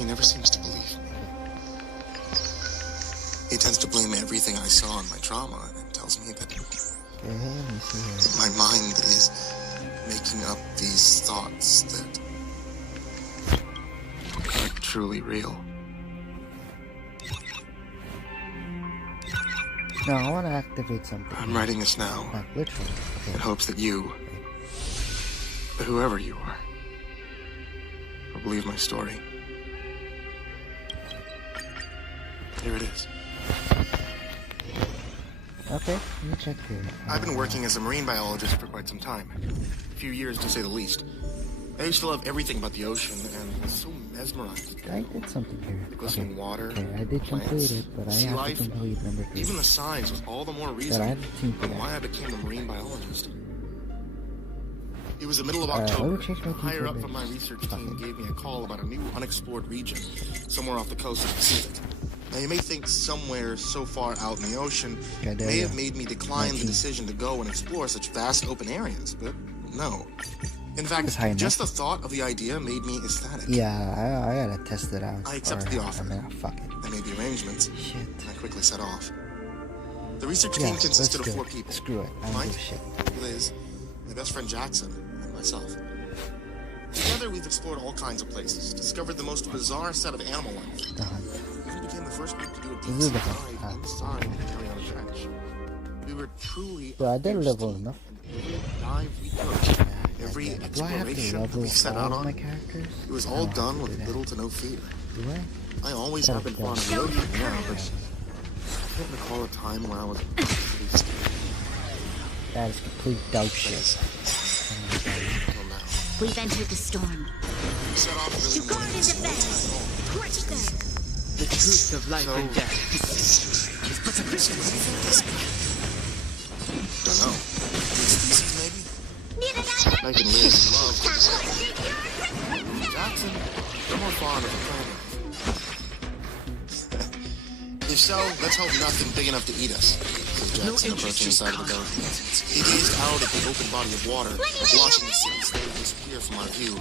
He never seems to believe me. He tends to blame everything I saw in my trauma and tells me that my mind is making up these thoughts that aren't truly real. No, I want to activate something. I'm writing this now Literally. Okay. in hopes that you, whoever you are, will believe my story. Here it is. Okay, let me check here. I've been working as a marine biologist for quite some time. A few years, to say the least. I used to love everything about the ocean and was so mesmerized. I did something here. The glistening water, Okay, I did complete it, but I sea have life, to complete number 3. even the signs was all the more But I reason had the team for on why I that. became a marine biologist. It was the middle of Let me October. change my team Higher for up this. from my research team gave me a call about a new unexplored region, somewhere off the coast of the Pacific. Now you may think somewhere so far out in the ocean may have made me decline the decision to go and explore such vast open areas, but no. In fact, just the thought of the idea made me ecstatic. Yeah, I gotta test it out. I accepted the offer. Fuck it. I made the arrangements. Shit. And I quickly set off. The research team consisted of 4 people. Screw it. I don't Mike, give a shit. Liz, my best friend Jackson, and myself. Together we've explored all kinds of places, discovered the most bizarre set of animal life. Even became the first group to do a deep sea dive inside the Garena Trench. We were truly Bro, I did level enough. dive we took. Every exploration that we set out on, my characters? it was all done with little to no fear. Do I? I always have been fond of the ocean, yeah, but I can't recall a time when I was actually scared. That is complete dog shit. Until now. We've entered the storm. We set off To guard and defend. Crush them. The truth of life and death. Don't know. Species, maybe? Mike and Liz love Jackson, you're more fond of the planet. If so, let's hope nothing big enough to eat us, says Jackson, approaching the side of the boat. He gazed out at the open body of water, watching the city slowly disappear from our view.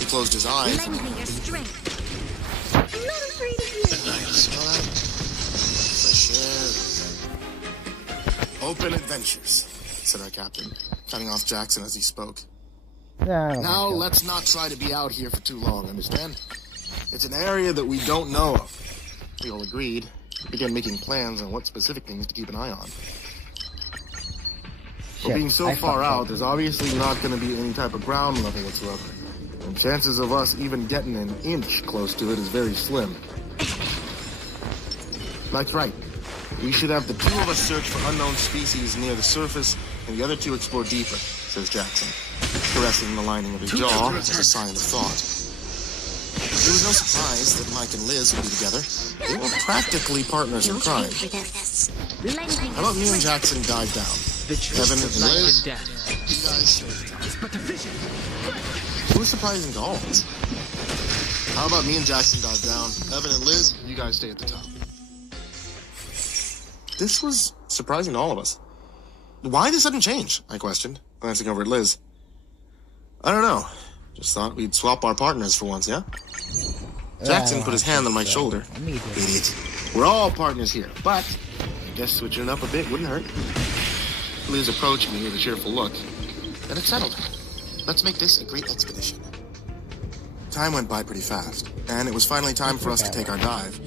He closed his eyes Lend and me your strength. I'm not afraid of you. fresh air. Open adventures, said our captain, cutting off Jackson as he spoke. Yeah, Now, let's not try to be out here for too long, understand? It's an area that we don't know of. We all agreed, began making plans on what specific things to keep an eye on. But being so far out, there's obviously not going to be any type of ground level whatsoever. And chances of us even getting an inch close to it is very slim. Mike's right. We should have the 2 of us search for unknown species near the surface, and the other 2 explore deeper, says Jackson, caressing the lining of his jaw as a sign of thought. It was no surprise that Mike and Liz would be together. They were practically partners in crime. How about me and Jackson dive down? The truth Evan of and life Liz, and death. you guys stay at the top. It was surprising to all of us. How about me and Jackson dive down? Evan and Liz, you guys stay at the top. This was surprising to all of us. Why the sudden change? I questioned, glancing over at Liz. I don't know. Just thought we'd swap our partners for once, yeah? Jackson put his hand on my shoulder. Idiot. We're all partners here, but I guess switching it up a bit wouldn't hurt. Liz approached me with a cheerful look. Then it's settled. Let's make this a great expedition. Time went by pretty fast, and it was finally time for us to take our dive.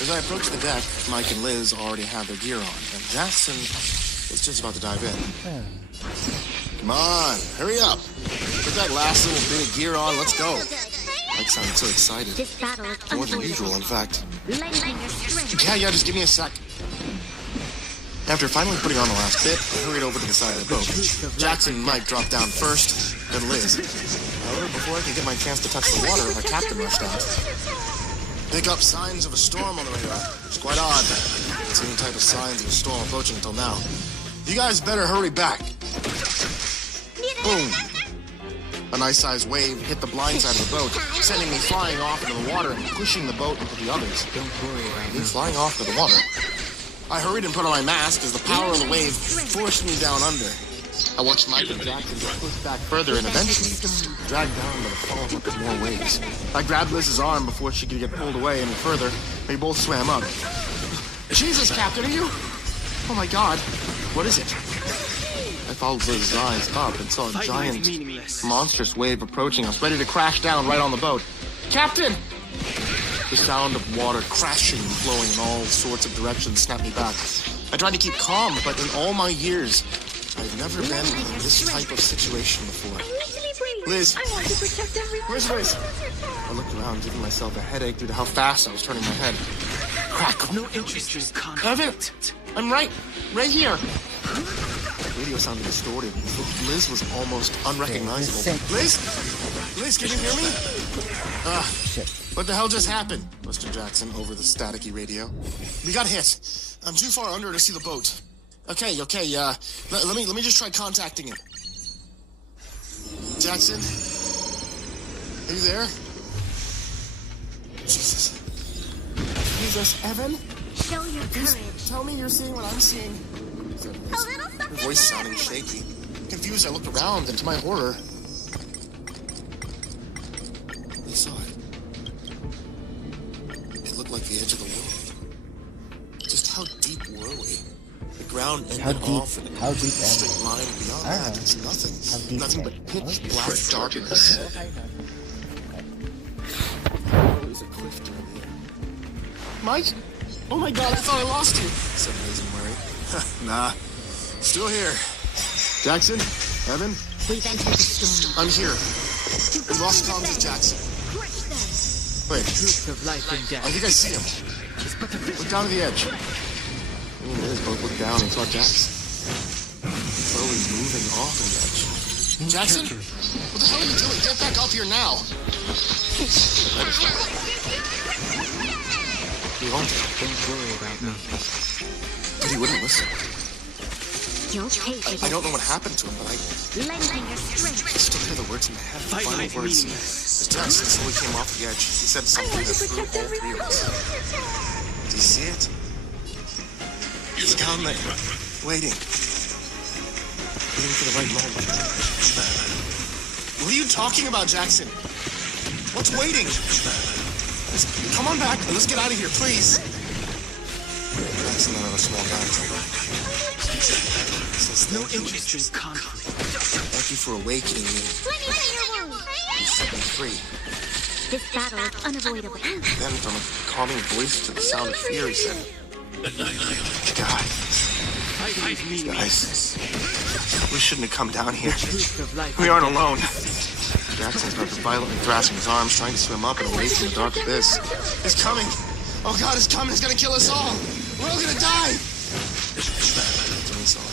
As I approached the deck, Mike and Liz already had their gear on, and Jackson was just about to dive in. Come on, hurry up. Put that last little bit of gear on, let's go. Mike sounded so excited. This battle is More than usual, in fact. Lend me your strength. Yeah, just give me a sec. After finally putting on the last bit, I hurried over to the side of the boat. Jackson and Mike dropped down first, then Liz. However, before I could get my chance to touch the water, our captain rushed out. Pick up signs of a storm on the radar. It's quite odd. I haven't seen any type of signs of a storm approaching until now. You guys better hurry back. Boom. A nice-sized wave hit the blind side of the boat, sending me flying off into the water and pushing the boat into the others. Don't worry about Me flying off into the water. I hurried and put on my mask as the power of the wave forced me down under. I watched Mike and Jackson get pushed back further and eventually dragged down by the follow-up of more waves. I grabbed Liz's arm before she could get pulled away any further. They both swam up. Jesus, Captain, are you? Oh my God, what is it? I followed Liz's eyes up and saw a giant, monstrous wave approaching us, ready to crash down right on the boat. Captain! The sound of water crashing and flowing in all sorts of directions snapped me back. I tried to keep calm, but in all my years, I've never been in this type of situation before. Liz! I want to protect everyone. Where's Liz? I looked around, giving myself a headache due to how fast I was turning my head. Crack! No interest in Evan! I'm right here! The radio sounded distorted. Liz was almost unrecognizable. Liz? Liz, can you hear me? Shit. What the hell just happened? Mr. Jackson over the staticky radio. We got hit. I'm too far under to see the boat. Okay, let me just try contacting him. Jackson? Are you there? Jesus. Jesus, Evan? Show your courage. Tell me you're seeing what I'm seeing. A little Her something voice for sounding everyone. shaky. Confused, I looked around, and to my horror, I saw it. It looked like the edge of the world. Just how deep were we? The ground ended off in a straight line. Beyond that, it's nothing. Nothing but pitch black darkness. There's a cliff down here. Mike? Oh my God, I thought I lost you, said Liz and worry. Nah, still here. Jackson? Evan? We've entered the storm. I'm here. We lost comms with Jackson. Crush them. Wait, Truth of life and I death. think I see him. Look down to the edge. Me and Liz both looked down and saw Jackson slowly moving off the edge. Jackson? What the hell are you doing? Get back up here now. He won't. Don't worry about me. But he wouldn't listen. You'll pay for I don't know what happened to him, but I lending your strength. still hear the words in my head. The Fight final is words. meaningless. As Jackson slowly came off the edge, he said something that threw all three of us. Do you see it? He's down there, waiting. Waiting for the right moment. What are you talking about, Jackson? What's waiting? Come on back and let's get out of here, please. Jackson, none of us small guys. No interest in conflict. Thank you for awakening me. Let me see your wounds. You set me free. This battle is unavoidable. Then, from a calming voice to the sound of fear, he said, God, Fighting is meaningless. guys, we shouldn't have come down here. Truth of life We and aren't death. alone. Jackson started violently thrashing his arms, trying to swim up and away from the dark abyss. It's coming. Oh God, it's coming. It's gonna kill us all. We're all gonna die. Then we saw it.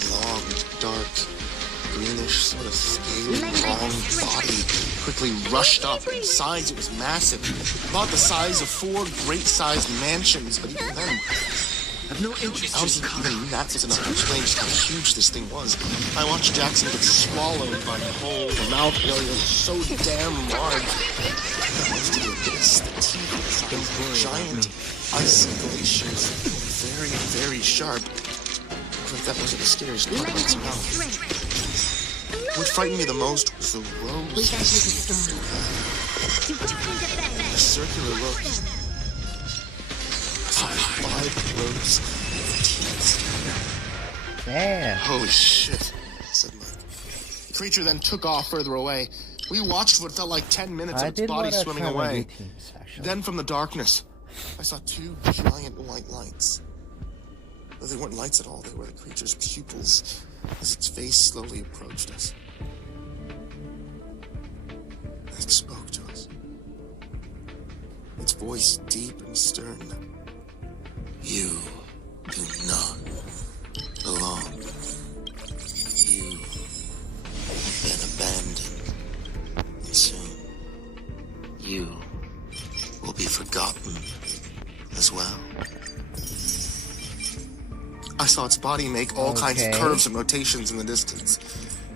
A long, dark, greenish, sort of scaly, long body quickly rushed up. Besides, it was massive. About the size of 4 great-sized mansions. But even then, I've no I interest don't in think conflict. even that was enough to explain just how huge this thing was. I watched Jackson get swallowed by the hole. The mouth area was so damn large. Next to the abyss, the teeth were the size of giant icy glaciers. Very, very sharp. But that wasn't the scariest part about its Lending your mouth. strength. What frightened me the most was the We've rose. entered the storm. To guard and defend. The circular look. I saw 5 rows of teeth. Damn. Holy shit, said Mike. The creature then took off further away. We watched for what felt like 10 minutes I of its did body want to swimming try my away. new teams, actually. Then from the darkness, I saw 2 giant white lights. Though they weren't lights at all, they were the creature's pupils as its face slowly approached us. It spoke to us. Its voice deep and stern. You do not belong. You have been abandoned. And soon, you will be forgotten as well. I saw its body make all kinds of Okay. curves and rotations in the distance.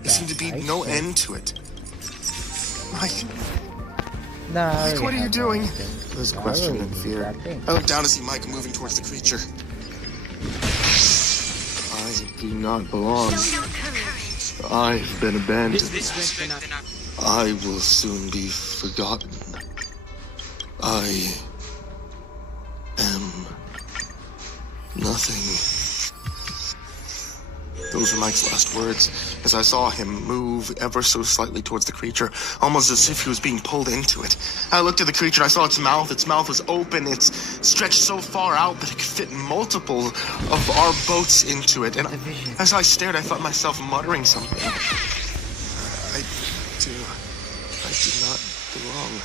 There seemed to be Right. no end to it. Mike, No, Mike, what are you doing? It Liz questioned in fear. I looked down to see Mike moving towards the creature. I do not belong. Show your courage. I've been abandoned. This strength cannot. I will soon be forgotten. I am nothing. Those were Mike's last words as I saw him move ever so slightly towards the creature, almost as if he was being pulled into it. I looked at the creature and I saw its mouth. Its mouth was open. It's stretched so far out that it could fit multiple of our boats into it. And as I stared, I felt myself muttering something. I do not belong.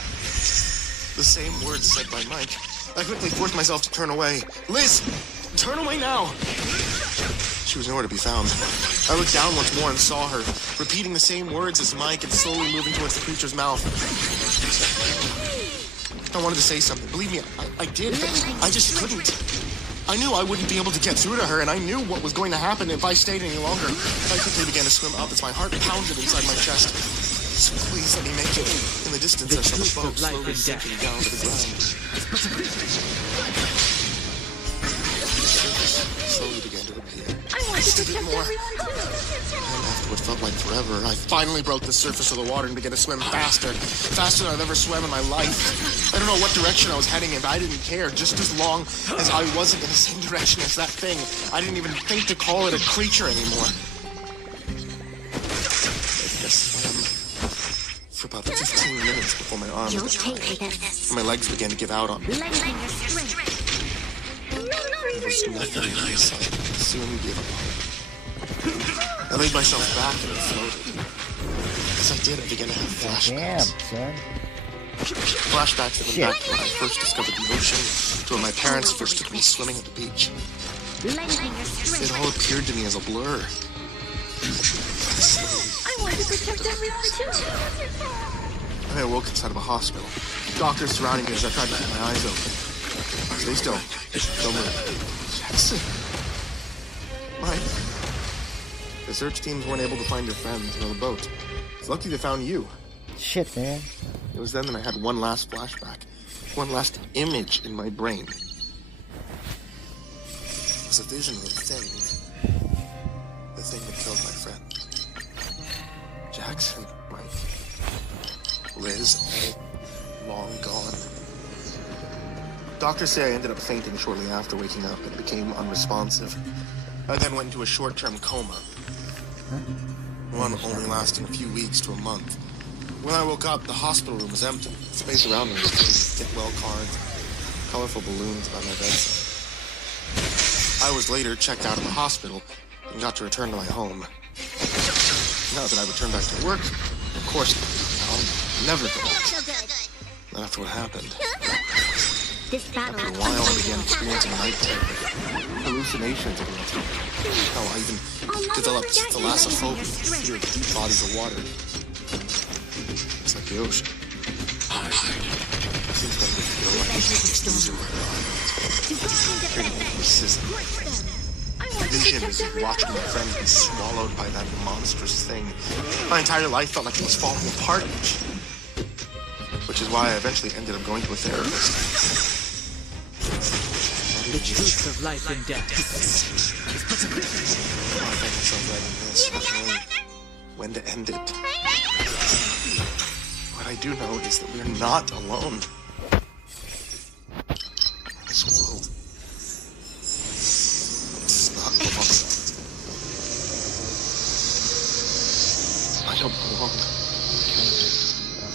The same words said by Mike. I quickly forced myself to turn away. Liz, turn away now! She was nowhere to be found. I looked down once more and saw her, repeating the same words as Mike and slowly moving towards the creature's mouth. I wanted to say something. Believe me, I did, but I just couldn't. I knew I wouldn't be able to get through to her, and I knew what was going to happen if I stayed any longer. I quickly began to swim up as my heart pounded inside my chest. So please let me make it. In the distance, I saw the boat slowly sinking down to the ground. Slowly began to appear. Just a bit more. And after what felt like forever, I finally broke the surface of the water and began to swim faster. Faster than I've ever swam in my life. I don't know what direction I was heading in, but I didn't care. Just as long as I wasn't in the same direction as that thing. I didn't even think to call it a creature anymore. I swam for about 15 minutes before my arms and my legs began to give out on me. There was nothing in sight. I soon gave up. I laid myself back and floated. As I did, I began to have flashbacks. Damn, son. Flashbacks that went back to when I first discovered the ocean, to when my parents first took me swimming at the beach. It all appeared to me as a blur. I want to protect everyone too. I awoke inside of a hospital. Doctors surrounding me as I tried to keep my eyes open. Stay still. Don't move. Jackson. Mike. The search teams weren't able to find your friends or the boat. It's lucky they found you. Shit, man. It was then that I had one last flashback. One last image in my brain. It was a vision of the thing. The thing that killed my friend. Jackson, Mike, Liz, all long gone. Doctors say I ended up fainting shortly after waking up and became unresponsive. I then went into a short-term coma. One only lasting a few weeks to a month. When I woke up, the hospital room was empty. The space around me was filled with get-well cards, colorful balloons by my bedside. I was later checked out of the hospital and got to return to my home. Now that I returned back to work, of course, I'll never go back. Not after what happened. After a while, I began experiencing night terror, hallucinations of it. Hell, I even developed thalassophobia, fear of deep bodies of water. It's like the ocean. It seems like it feel like it's my vision is watching my friends be swallowed by that monstrous thing. My entire life felt like it was falling apart. Which is why I eventually ended up going to a therapist. The truth of life and death. I find myself writing this, not knowing when to end it. What I do know is that we're not alone. This world does not belong. I don't belong.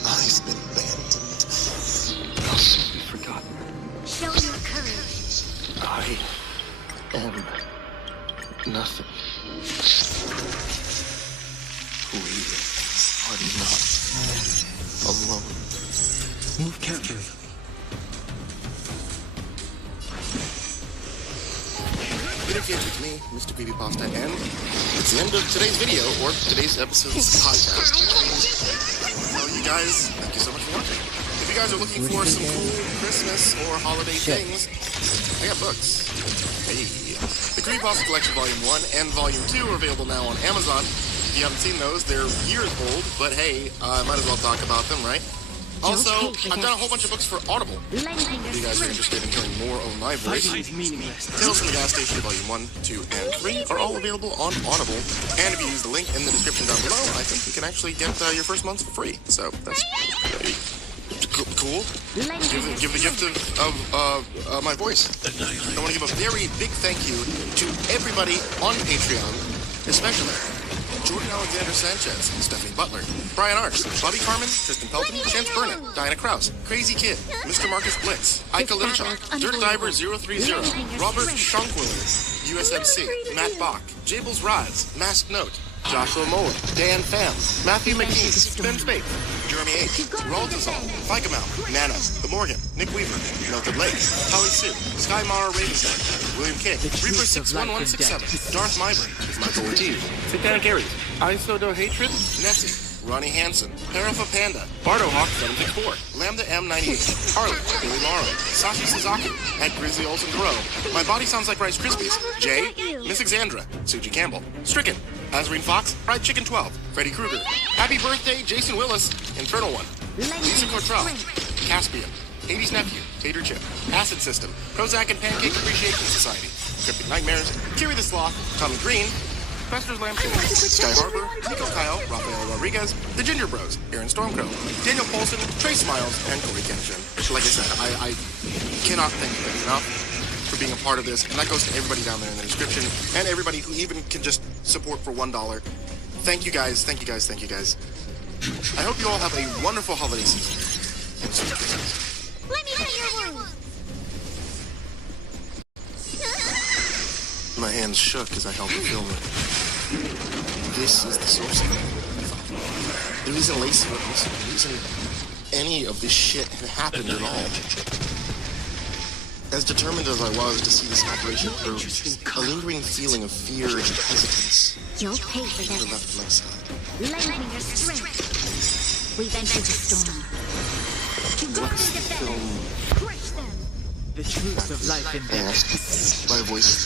I've been abandoned. I'll soon be forgotten. Show your courage. I am nothing. We are not alone. Move carefully. Interference with me, Mr. Creepypasta, and it's the end of today's video, or today's episode of the podcast. Well, you guys, thank you so much for watching. If you guys are looking for some cool Christmas or holiday things, I got books. Hey. The Creepypasta Collection Volume 1 and Volume 2 are available now on Amazon. If you haven't seen those, they're years old, but hey, I might as well talk about them, right? Also, I've done a whole bunch of books for Audible. Lending If you guys are interested in hearing more on my voice, Fighting is meaningless. Tales from the Gas Station Volume 1, 2, and 3 are all available on Audible. And if you use the link in the description down below, I think you can actually get your first month for free. So that's pretty cool. Give the gift of my voice. I want to give a very big thank you to everybody on Patreon, especially Jordan Alexander Sanchez, Stephanie Butler, Brian Arce, Bobby Carmen, Tristan Pelton, Chance Burnett, Diana Krause, Crazy Kid, Mr. Marcus Blitz, Ika Lipchak, Dirt Diver 030, Robert Schunkwiller, USMC, Matt Bach, Jables Rise, Masked Note, Joshua Moore, Dan Pham, Matthew McKee, Ben Spate, Jeremy H., Raltazal, Ficamal, Nana, The Morgan, Nick Weaver, Melted Lake, Holly Sue, Sky Mara Ravenshead, William King, Reaper 61167, Darth Myburn, Michael Ortiz, Satanic Aries, Isodo Hatred, Nessie, Ronnie Hansen, Parafa Panda, Bardo Hawk 764, Lambda M98, Harley, Billy Morrow, Sashi Suzaku, Ed Grizzly Olsen Crow, My Body Sounds Like Rice Krispies, Jay, Miss Exandra, Suji Campbell, Stricken, Azreen Fox, Fried Chicken 12, Freddy Krueger, Happy Birthday, Jason Willis, Infernal One, Lisa Cortrell, Caspian, Hades' Nephew, Tater Chip, Acid System, Prozac and Pancake Appreciation Society, Cryptic Nightmares, Kiri the Sloth, Tommy Green, Fester's Lampshade, Sky Harbor, Nico Kyle, Rafael Rodriguez, The Ginger Bros, Aaron Stormcrow, Daniel Polson, Trey Smiles, and Corey Kenshin. Like I said, I cannot thank you guys enough for being a part of this, and that goes to everybody down there in the description, and everybody who even can just support for $1. Thank you guys, thank you guys, thank you guys. I hope you all have a wonderful holiday season. And sweet Christmas. Let me hit your wound. My hands shook as I held the film. This is the source of it. The reason Lacey went missing, the reason any of this shit had happened at all. As determined as I was to see this operation through, a lingering feeling of fear and hesitance You'll pay for never that. left my side. Lending your strength. We've entered the storm. To guard and defend. Film Crush them. The truth of life and I death. asked by a voice.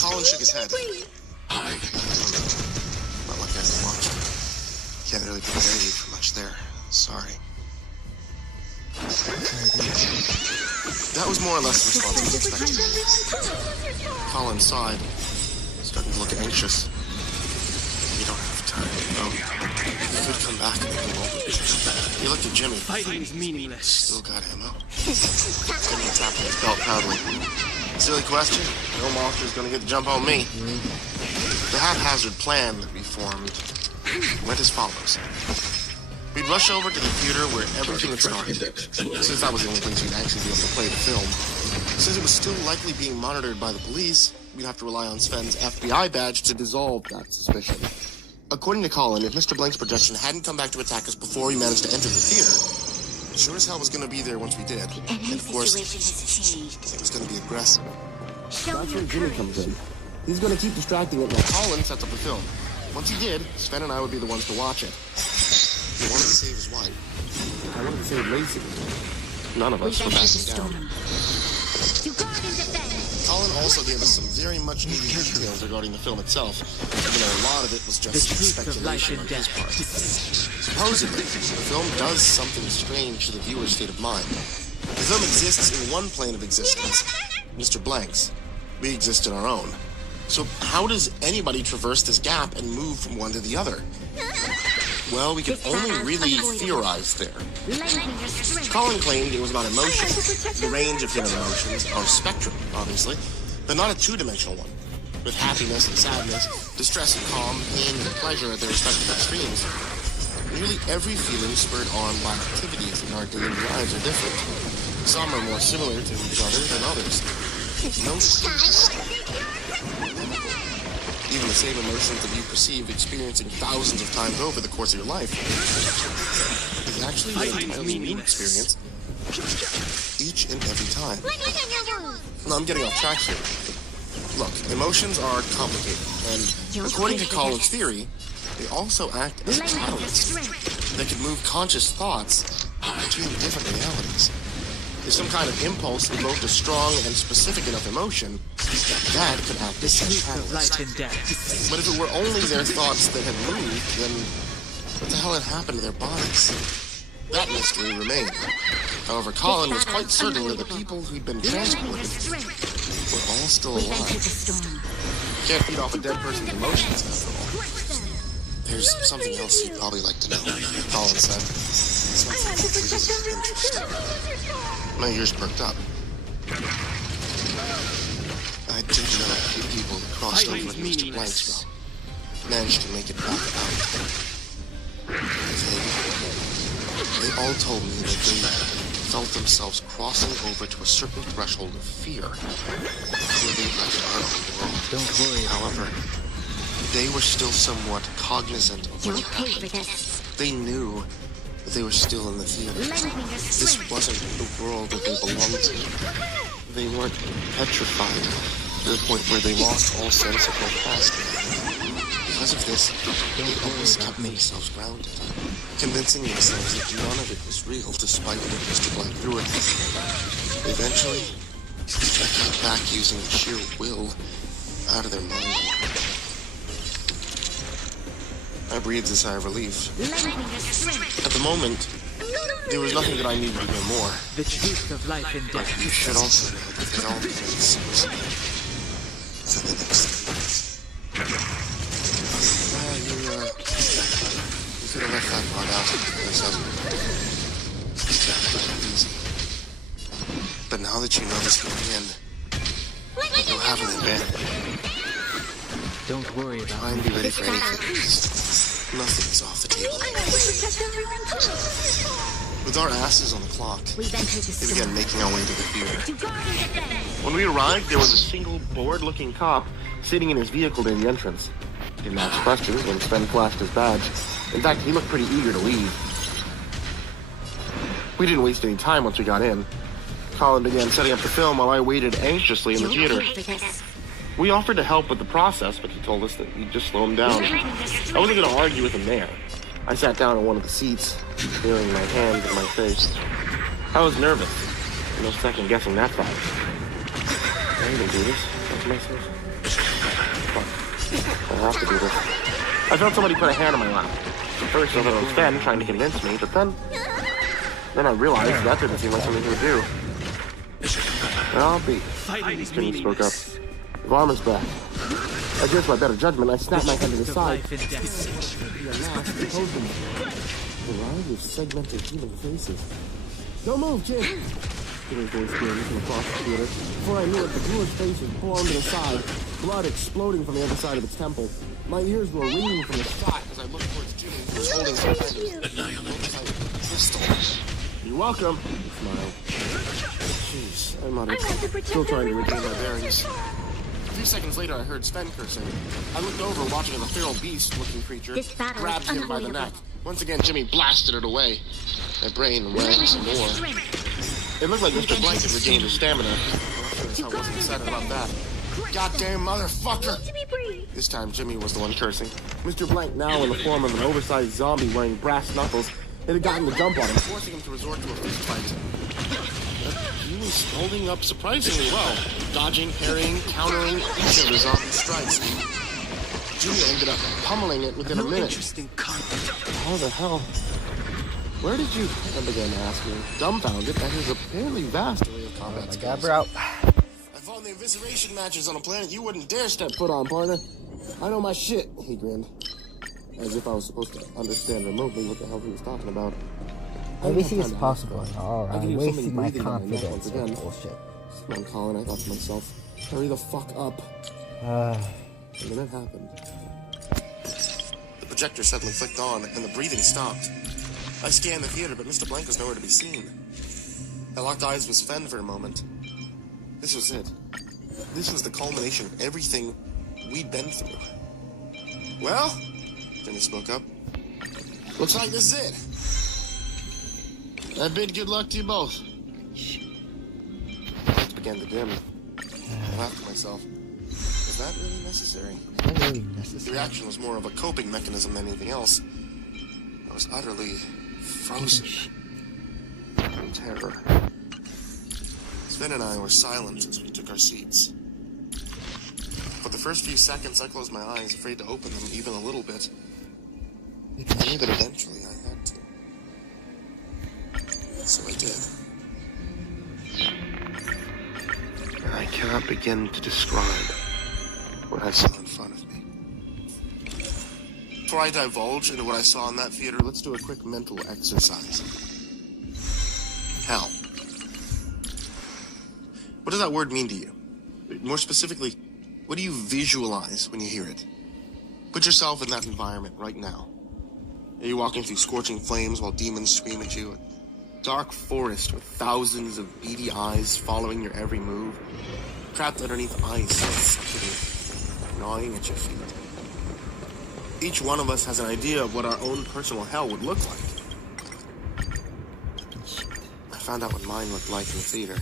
Colin shook his head. I don't know. Not like I watched. Can't really prepare you for much there. Sorry. That was more or less the response I was expecting. Colin sighed, starting to look anxious. We don't have time. Oh, he could come back in a moment. He looked at Jimmy. Fighting is meaningless. Still got ammo. Jimmy tapped his belt proudly. Silly question. No monster's gonna get the jump on me. The haphazard plan that we formed went as follows. We'd rush over to the theater where everything had started, since that was the only place we'd actually be able to play the film. Since it was still likely being monitored by the police, we'd have to rely on Sven's FBI badge to dissolve that suspicion. According to Colin, if Mr. Blank's projection hadn't come back to attack us before we managed to enter the theater, it sure as hell was going to be there once we did. And of course, Situation has changed. it was going to be aggressive. Show That's your where Jimmy courage. comes in. He's going to keep distracting it while Colin sets up the film. Once he did, Sven and I would be the ones to watch it. He wanted to save his wife. I wanted to save Lacey. None of us We've were entered the backing down. storm. To guard and defend. Colin also gave us some very much needed details regarding the film itself. You know, a lot of it was The just truth of life speculation and on his death. part. Supposedly, the film does something strange to the viewer's state of mind. The film exists in one plane of existence, Mr. Blank's. We exist in our own. So how does anybody traverse this gap and move from one to the other? Well, we can only really theorize there. Lending your strength. Colin claimed it was about emotion, the range of human emotions, or spectrum, obviously, but not a two-dimensional one. With happiness and sadness, distress and calm, pain and pleasure at their respective extremes. Nearly every feeling spurred on by activities in our daily lives are different. Some are more similar to each other than others. No even the same emotions that you perceive experiencing thousands of times over the course of your life is actually an entirely new experience each and every time. No, I'm getting off track here. Look, emotions are complicated, and according to Colin's theory, they also act as catalysts that can move conscious thoughts between different realities. If some kind of impulse evoked a strong and specific enough emotion, that could act as such Truth of life catalyst. and death. But if it were only their thoughts that had moved, then What the hell had happened to their bodies? That mystery remained. However, Colin was quite certain that the people who'd been transported were all still We've entered alive. the storm. Can't feed off a dead person's emotions, after all. There's something else you'd probably like to know, Colin said. Something of interest. My ears perked up. I did know a few people who crossed over to Mr. Blank's route. Managed to make it back out. They all told me that they felt themselves crossing over to a certain threshold of fear before they left our own world. Don't worry. However, they were still somewhat cognizant of what You'll had pay for happened. this. They knew that they were still in the theater. Lend me your This strength. wasn't the world that they belonged to. They weren't petrified to the point where they lost all sense of their past. Because of this, they always kept themselves grounded, convincing themselves that none of it was real, despite what Mr. Blank threw at them. Eventually, they got back using sheer will out of their mind. I breathed a sigh of relief. Lend me your strength. At the moment, there was nothing that I needed to hear more. The truth of life and But death. you should also know that they all became secrets for the next 3 years. You could have left that part out, I said. Easy. But now that you know this going in, you'll have an advantage. Don't worry about Try and be ready for anything. Nothing's off the table. With our asses on the clock, We've entered the we began storm. making our way to the theater. To guard and defend. When we arrived, there was a single bored-looking cop sitting in his vehicle near the entrance. Didn't ask questions when Sven flashed his badge. In fact, he looked pretty eager to leave. We didn't waste any time once we got in. Colin began setting up the film while I waited anxiously in the You'll theater. pay for this. We offered to help with the process, but he told us that we'd just slow him down. I wasn't going to argue with him there. I sat down on one of the seats, feeling my hands and my face. I was nervous. No second guessing that thought. I need to do this. That's myself. Fuck. I have to do this. I felt somebody put a hand on my lap. At first I thought it was Ben trying to convince me, but then I realized that didn't seem like something he would do. I'll be. fighting is Jimmy spoke up. meaningless. The armor's back. Against my better judgment, I snapped my hand to the Truth of side. life and death. Arrived with segmented human faces. Don't move, kid! Jimmy's voice came from across the theater. Before I knew it, the bluish face was blown to the side, blood exploding from the other side of its temple. My ears were ringing from the shot as I looked towards Jimmy, who was holding some kind of pistol. You're welcome, he smiled. Jeez, I muttered, still trying to regain my bearings. A few seconds later, I heard Sven cursing. I looked over, watching a feral beast-looking creature This battle grabbed is him by the unavoidable. neck. Once again, Jimmy blasted it away. My brain rang some more. It looked like Mr. Blank had regained his stamina. That's how I wasn't excited about that. Goddamn motherfucker! This time, Jimmy was the one cursing. Mr. Blank, now in the form of an oversized zombie wearing brass knuckles, it had gotten the jump on him, forcing him to resort to a fist fight. He was holding up surprisingly well, dodging, parrying, countering each of the zombie strikes. Jimmy ended up pummeling it within a No minute. interesting content. How the hell? Where did you? I began asking, dumbfounded at his apparently vast array of combat skills. Gabber out. I fought in the evisceration matches on a planet you wouldn't dare step foot on, partner. I know my shit, he grinned. As if I was supposed to understand remotely what the hell he was talking about. Everything is possible. I Alright, can hear somebody wasting my breathing down my neck confidence once with again. bullshit. Come on, Colin, I thought to myself. Hurry the fuck up. And then it happened. The projector suddenly flicked on, and the breathing stopped. I scanned the theater, but Mr. Blank was nowhere to be seen. I locked eyes with Sven for a moment. This was it. This was the culmination of everything we'd been through. Well, Jimmy spoke up. Looks like this is it. I bid good luck to you both. Lights began to dim. I laughed to myself. Was that really necessary? Not really The necessary. reaction was more of a coping mechanism than anything else. I was utterly frozen in terror. Sven and I were silent as we took our seats. For the first few seconds, I closed my eyes, afraid to open them even a little bit. I knew that eventually I had to. So I did. And I cannot begin to describe what I saw in front of me. Before I divulge into what I saw in that theater, let's do a quick mental exercise. Hell. What does that word mean to you? More specifically, what do you visualize when you hear it? Put yourself in that environment right now. Are you walking through scorching flames while demons scream at you? A dark forest with thousands of beady eyes following your every move? Trapped underneath ice, suffocating, gnawing at your feet. Each one of us has an idea of what our own personal hell would look like. I found out what mine looked like in the theater.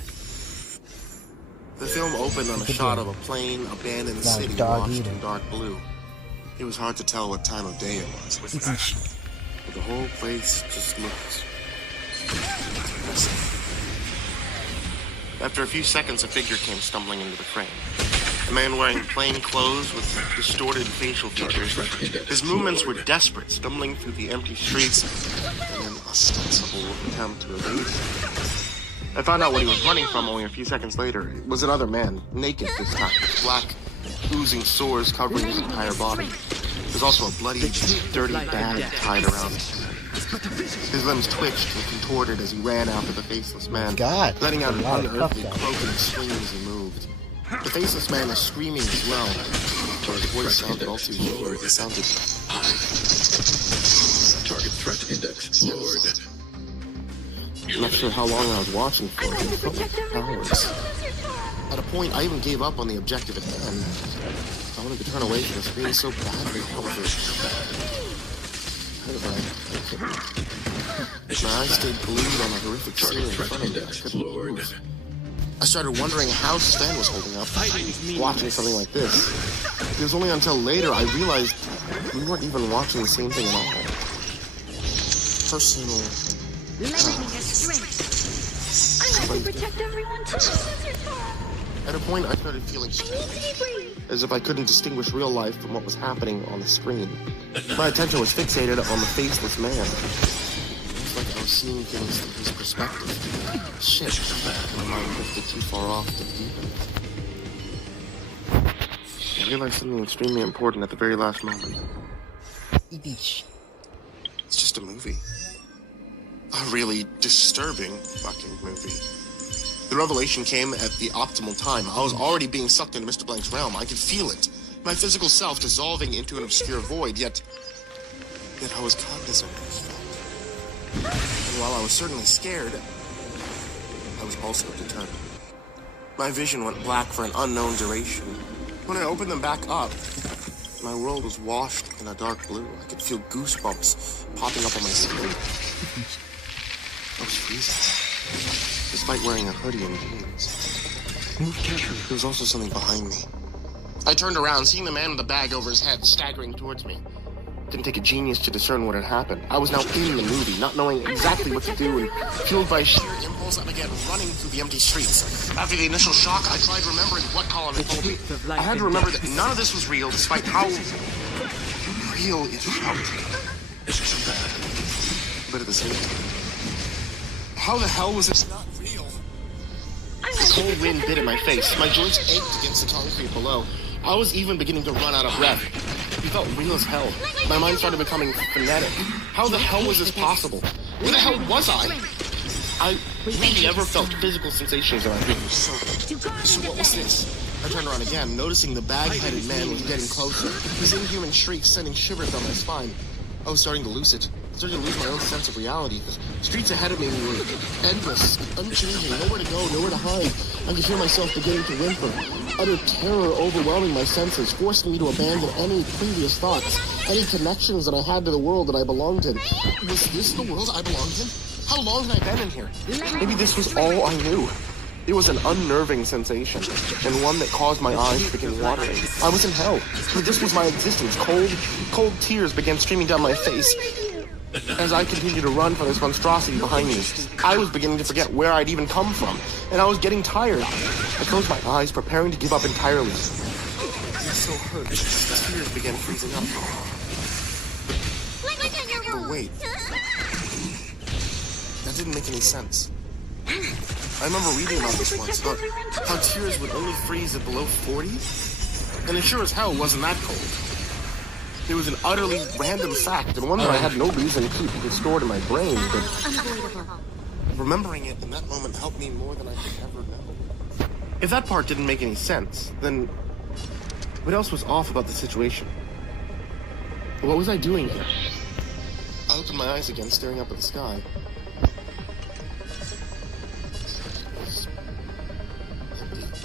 The film opened on a shot of a plain, abandoned city washed in dark blue. It was hard to tell what time of day it was. But the whole place just looked depressing. After a few seconds, a figure came stumbling into the frame. A man wearing plain clothes with distorted facial features. His movements were desperate, stumbling through the empty streets in an ostensible attempt to evade. I found out what he was running from only a few seconds later. It was another man, naked this time, with black, oozing sores covering his entire body. There's also a bloody, dirty bag tied around his head. His limbs twitched and contorted as he ran after the faceless man, letting out an unearthly croaking scream as he moved. The faceless man was screaming as well, but his voice sounded all too low. It sounded... Target threat index lowered. I'm not sure how long I was watching for. It felt like hours. At a point, I even gave up on the objective at hand. I wanted to turn away from the screen so badly. My eyes stayed glued on the horrific scene in front of me. I couldn't move. I started wondering how Sven was holding up, watching something like this. It was only until later I realized we weren't even watching the same thing at all. Personal... I have to protect everyone too. At a point, I started feeling strange, as if I couldn't distinguish real life from what was happening on the screen. My attention was fixated on the faceless man. It was like I was seeing things from his perspective. Shit, my mind drifted too far off to the deep end. I realized something extremely important at the very last moment. It's just a movie. A really disturbing fucking movie. The revelation came at the optimal time. I was already being sucked into Mr. Blank's realm. I could feel it. My physical self dissolving into an obscure void, yet I was cognizant of this fact. And while I was certainly scared, I was also determined. My vision went black for an unknown duration. When I opened them back up, my world was washed in a dark blue. I could feel goosebumps popping up on my skin. I was freezing, despite wearing a hoodie and jeans. There was also something behind me. I turned around, seeing the man with the bag over his head staggering towards me. It didn't take a genius to discern what had happened. I was now in the movie, not knowing exactly what to do, and fueled by sheer impulse, I began running through the empty streets. After the initial shock, I tried remembering what Colin had told me. I had to remember that none of this was real, despite how real it felt. But at the same time, how the hell was this not real? The cold wind bit at my face. My joints ached against the concrete below. I was even beginning to run out of breath. It felt real as hell. My mind started becoming frenetic. How the hell was this possible? Where the hell was I? I really never felt physical sensations in my dreams. So what was this? I turned around again, noticing the bag-headed man was getting closer. His inhuman shrieks sending shivers down my spine. I was starting to lose it. Starting to lose my own sense of reality. The streets ahead of me were endless, unchanging, nowhere to go, nowhere to hide. I could hear myself beginning to whimper. Utter terror overwhelming my senses, forcing me to abandon any previous thoughts, any connections that I had to the world that I belonged in. Was this the world I belonged in? How long had I been in here? Maybe this was all I knew. It was an unnerving sensation, and one that caused my eyes to begin watering. I was in hell, but this was my existence. Cold tears began streaming down my face. As I continued to run from this monstrosity behind me, I was beginning to forget where I'd even come from, and I was getting tired. I closed my eyes, preparing to give up entirely. I was so hurt, the tears began freezing up. wait. That didn't make any sense. I remember reading about this once, how tears would only freeze at below 40, and it sure as hell wasn't that cold. It was an utterly random fact, and one that I had no reason to keep stored in my brain, but remembering it in that moment helped me more than I could ever know. If that part didn't make any sense, then what else was off about the situation? What was I doing here? I opened my eyes again, staring up at the sky.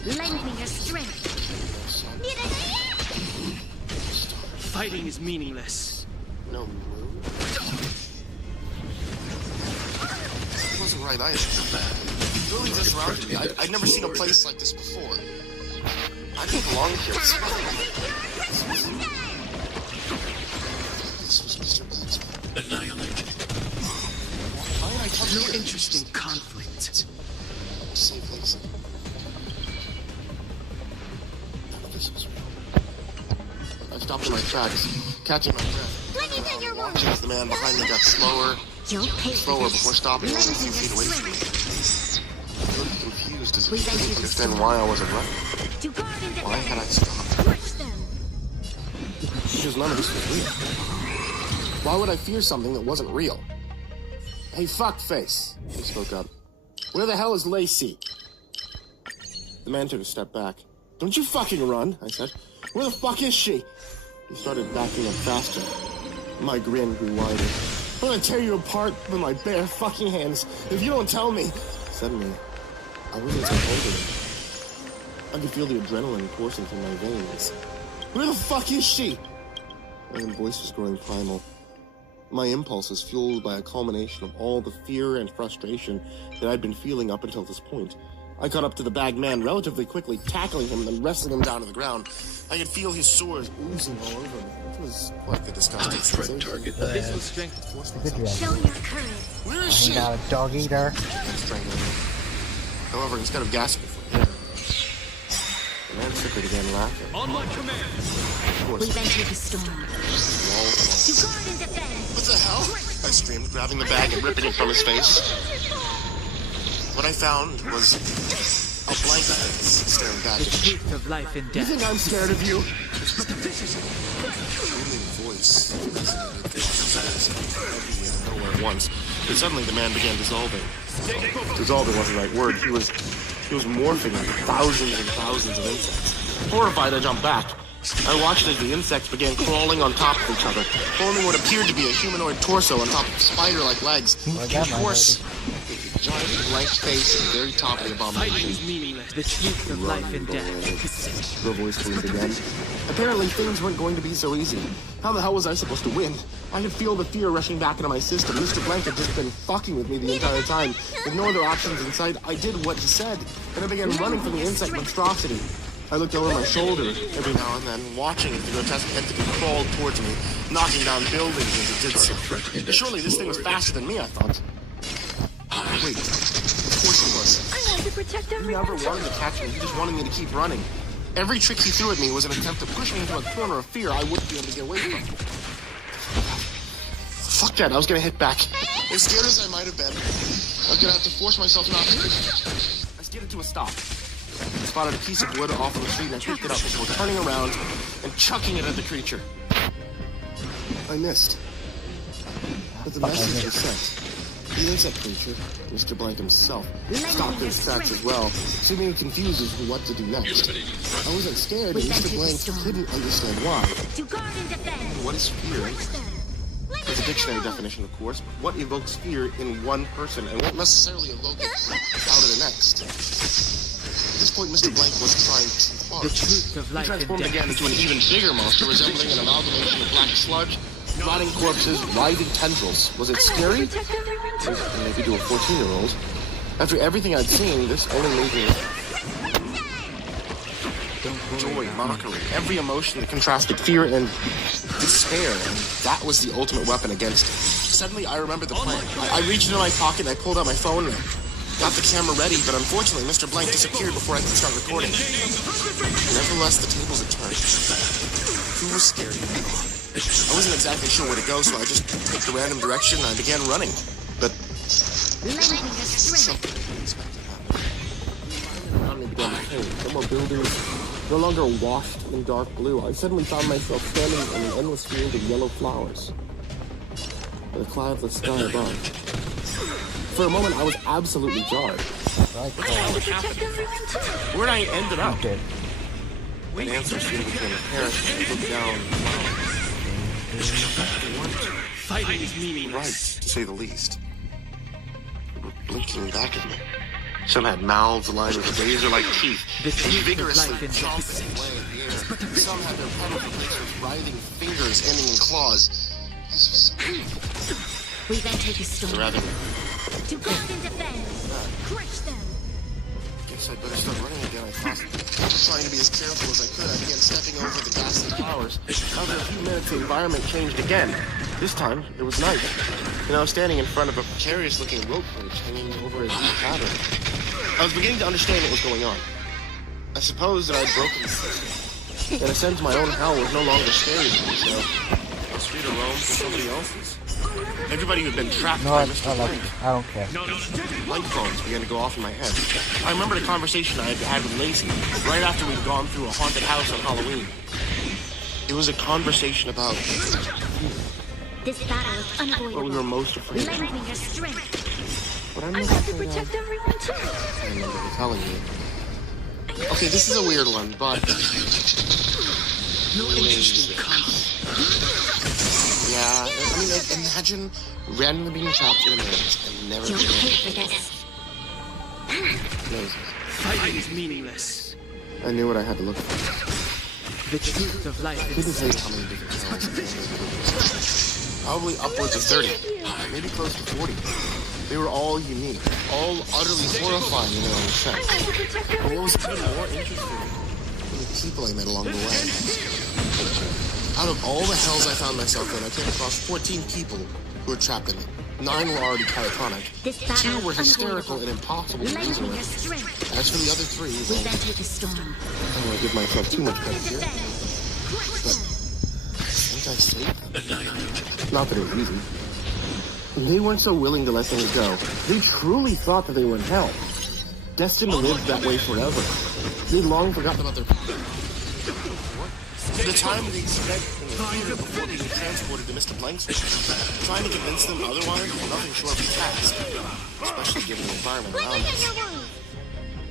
Lend me your strength. Fighting is meaningless. No moon. It wasn't right either. It really just surrounded me. I'd never seen a place like this before. I didn't belong here. This was Mr. Black's room. Annihilate. Why did I come No here? interest in conflict. Save Lacey. None of this was real. I stopped in my tracks, catching my breath. Let me tell your wound. Watching as the man behind me got slower, You'll pay for slower this. before stopping Lend only a me few your feet away from me. strength. I looked confused as We if I bent didn't you to understand stone. why I wasn't running. To guard and Why had I defend. stopped? Crush them. Because none of this was real. Why would I fear something that wasn't real? Hey, fuckface, he spoke up. Where the hell is Lacey? The man took a step back. Don't you fucking run, I said. Where the fuck is she? He started backing up faster. My grin grew wider. I'm gonna tear you apart with my bare fucking hands if you don't tell me. Suddenly, I wasn't so holding. I could feel the adrenaline coursing through my veins. Where the fuck is she? My own voice was growing primal. My impulses fueled by a culmination of all the fear and frustration that I'd been feeling up until this point. I caught up to the bagged man relatively quickly, tackling him and then wrestling him down to the ground. I could feel his sores oozing all over me. It was quite the disgusting High threat sensation. target. Physical strength. Forced Good myself job. Show your courage. Where is she? Got a dog eater. And strangling him. However, instead of gasping for air, the man simply began laughing. On my command. Of course, We venture the storm. walls. To guard and defend. What the hell? I screamed, grabbing the bag and ripping it from his face. What I found was a blank face staring back The at me. truth of life and You death. think I'm scared of you? Booming voice resonated nowhere at once. But suddenly the man began dissolving. Dissolving wasn't the right word. He was morphing into thousands and thousands of insects. Horrified, I jumped back. I watched as the insects began crawling on top of each other, forming what appeared to be a humanoid torso on top of spider-like legs. Like that, Of my course, with a giant blank face at the very top of the Fighting abomination. is meaningless. The truth of life and death. The voice boomed again. Apparently things weren't going to be so easy. How the hell was I supposed to win? I could feel the fear rushing back into my system. Mr. Blank had just been fucking with me the entire time. With no other options in sight, I did what he said, and I began running from the insect monstrosity. I looked over my shoulder every now and then, watching as the grotesque entity crawled towards me, knocking down buildings as it did so. Threat index Surely this thing was faster than me, I thought. Wait, of course he was. I want to protect He everyone. never wanted to catch me, he just wanted me to keep running. Every trick he threw at me was an attempt to push me into a corner of fear I wouldn't be able to get away from. Fuck that, I was gonna hit back. As scared as I might have been, I was gonna have to force myself not to. I skidded to a stop. I spotted a piece of wood off on the street and I picked it up before turning around and chucking it at the creature. I missed. But the message was sent. The insect creature, Mr. Blank himself, stopped his tracks as well, seeming confused as to what to do next. I wasn't scared, and Mr. Blank couldn't understand why. To guard and defend. What is fear? Crush them. Let me There's a tell dictionary your wound. definition, of course, but what evokes fear in one person and won't necessarily evoke it out of the next? At this point, Mr. Blank was trying too hard. The truth of He life and transformed death. again into an even bigger monster, resembling an amalgamation of black sludge, rotting corpses, writhing tendrils. Was it scary? Protect everyone. Maybe to a 14-year-old. After everything I'd seen, this only made me joy, mockery, every emotion that contrasted fear and despair. And that was the ultimate weapon against it. Suddenly, I remembered the plan. I reached into my pocket and I pulled out my phone and got the camera ready, but unfortunately, Mr. Blank disappeared before I could start recording. Nevertheless, the tables had turned. Who was scared? I wasn't exactly sure where to go, so I just picked a random direction and I began running. But Lending your strength. something unexpected happened. Around me began to change. No more buildings, no longer washed in dark blue. I suddenly found myself standing in an endless field of yellow flowers, with a cloudless sky above. For a moment, I was absolutely jarred. Right there. Where'd I ended up? Okay. An answer soon became apparent. I looked down at the flowers. They weren't Fighting is right, meaningless. to say the least. They were blinking back at me. Some had mouths lined with razor-like teeth, The and teeth of vigorously life in chomping away at the air. Some had their powerful creatures writhing fingers ending in claws. This We then take a was storm. rather... To guard and defend. Crush them. Guess I'd better start running again, I thought. Trying to be as careful as I could, I began stepping over the ghastly flowers. After a few minutes, the environment changed again. This time, it was night, and I was standing in front of a precarious-looking rope bridge hanging over a deep cavern. I was beginning to understand what was going on. I supposed that I'd broken the system. In a sense, my own hell was no longer scary to me, so I was free to roam for somebody else's. Everybody who had been trapped No, by I Mr. like Blank. it. I don't care. Light phones began to go off in my head. I remembered a conversation I had had with Lacey right after we'd gone through a haunted house on Halloween. It was a conversation about This battle is what we unavoidable. were most afraid of. Lend me your strength. But I'm I not have to afraid protect everyone too. I remember you telling me. Okay, this is a weird one, but No interest in conflict. yeah, I mean, imagine randomly being trapped in a maze and never You'll being pay able for this. to mazes. Fighting is meaningless. I knew what I had to look for. The truth of life I couldn't is say how many different cells. Probably upwards of 30, maybe close to 40. They were all unique, all utterly horrifying in their own sense. But what was even more interesting were the people I met along the way. Out of all the hells I found myself in, I came across 14 people who were trapped in it. 9 were already catatonic. This battle 2 were is hysterical and unavoidable. impossible to Lend reason me your with. strength. As for the other 3, We well, then take a storm. I don't want to give myself too much Guard credit and here. defend. Crush them. I think I saved them. Not that it was easy. They weren't so willing to let things go. They truly thought that they were in hell, destined to live that way forever. They'd long forgotten about their... The time they spent in the theater before being transported to Mr. Blank's, trying to convince them otherwise was nothing short of a task, especially given the environment around us.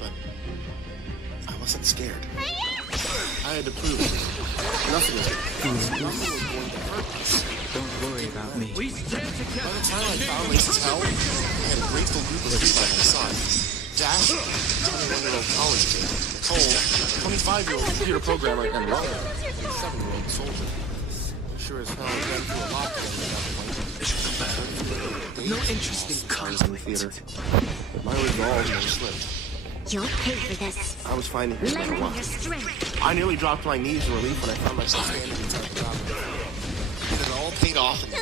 But I wasn't scared. I had to prove it. Nothing was going to hurt us. Don't worry about me. We stand By together. the time I found Lace's hell, I had a grateful group of people by my side. Dash, 21-year-old college kid. Nicole, 25-year-old computer programmer, and Ryan, a 7-year-old soldier. Sure as hell ran through a lot together. No interest in in the conflict. theater. But my resolve never slipped. You'll pay for this. I was finding his Lend no me one. your strength. I nearly dropped my knees in relief when I found myself standing inside the crowd. It all paid off. The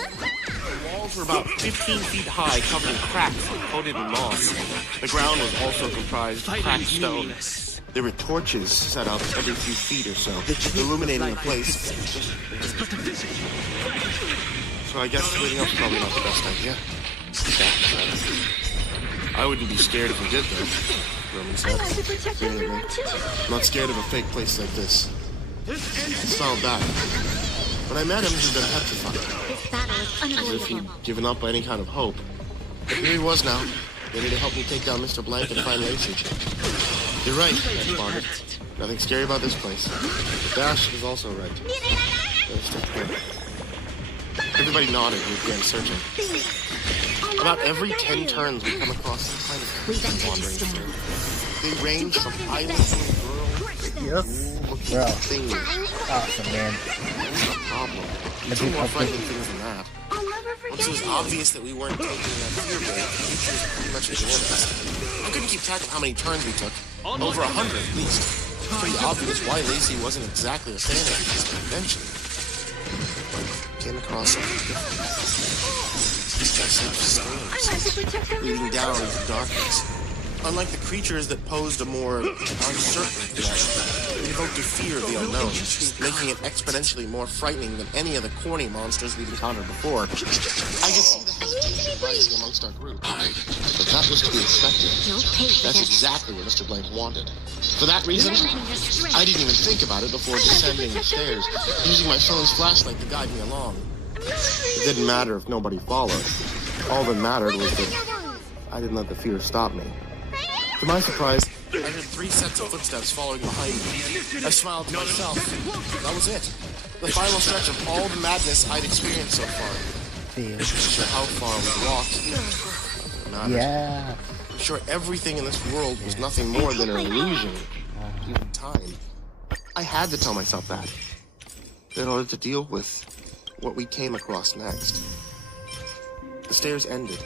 walls were about 15 feet high, covered in cracks and coated in moss. The ground was also comprised of Fighting cracked is stone. meaningless. There were torches set up every few feet or so, illuminating the place. So I guess splitting up's probably not the best idea. I wouldn't be scared if we did, though, Roman said. Brilliantly. I'm not scared of a fake place like this. It smelled bad. When I met him, he'd been petrified, This battle is as if he'd unavoidable. given up any kind of hope. But here he was now, ready to help me take down Mr. Blank and find Lacey. You're right, I responded. Nothing scary about this place. But Dash is also right. Better stick together. Everybody nodded and we began searching. About every 10 turns, we come across some kind of We then take a wandering storm. through. They range from islands to rural looking Bro. things. Awesome, man. What's the problem? I There's two think more I'll frightening take things than that. I'll never Once it was obvious that we weren't taking that fear break, the creatures pretty much ignored us. I couldn't keep track of how many turns we took. Over 100 at least. It's pretty obvious why Lacey wasn't exactly a fan of this convention. Came across something different. Just stairs leading down into darkness. Unlike the creatures that posed a more uncertain threat, it evoked a fear of the unknown, making it exponentially more frightening than any of the corny monsters we'd encountered before. I could see the hesitation rising amongst our group, but that was to be expected. That's exactly what Mr. Blank wanted. For that reason, I didn't even think about it before descending the stairs, using my phone's flashlight to guide me along. It didn't matter if nobody followed. All that mattered was that I didn't let the fear stop me. To my surprise, I heard 3 sets of footsteps following behind me. I smiled to myself. That was it. The final stretch of all the madness I'd experienced so far. I'm sure how far we walked. Yeah. I'm sure everything in this world was nothing more than an illusion, even time. I had to tell myself that, in order to deal with what we came across next. The stairs ended,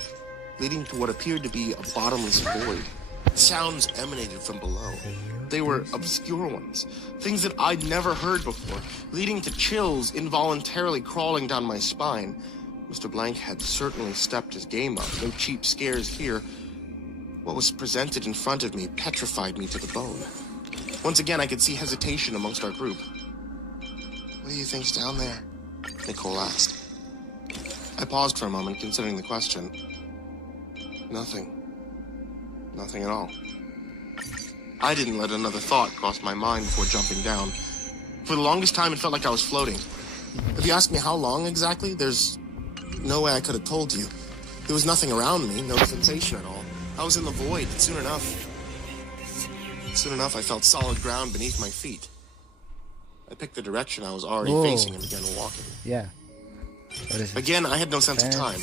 leading to what appeared to be a bottomless void. Sounds emanated from below. They were obscure ones, things that I'd never heard before, leading to chills involuntarily crawling down my spine. Mr. Blank had certainly stepped his game up. No cheap scares here. What was presented in front of me petrified me to the bone. Once again, I could see hesitation amongst our group. What do you think's down there? Nicole asked. I paused for a moment, considering the question. Nothing. Nothing at all. I didn't let another thought cross my mind before jumping down. For the longest time, it felt like I was floating. If you ask me how long exactly, there's no way I could have told you. There was nothing around me, no sensation at all. I was in the void, and soon enough, I felt solid ground beneath my feet. I picked the direction I was already facing and began walking. Yeah. What is it? Again, I had no sense of time.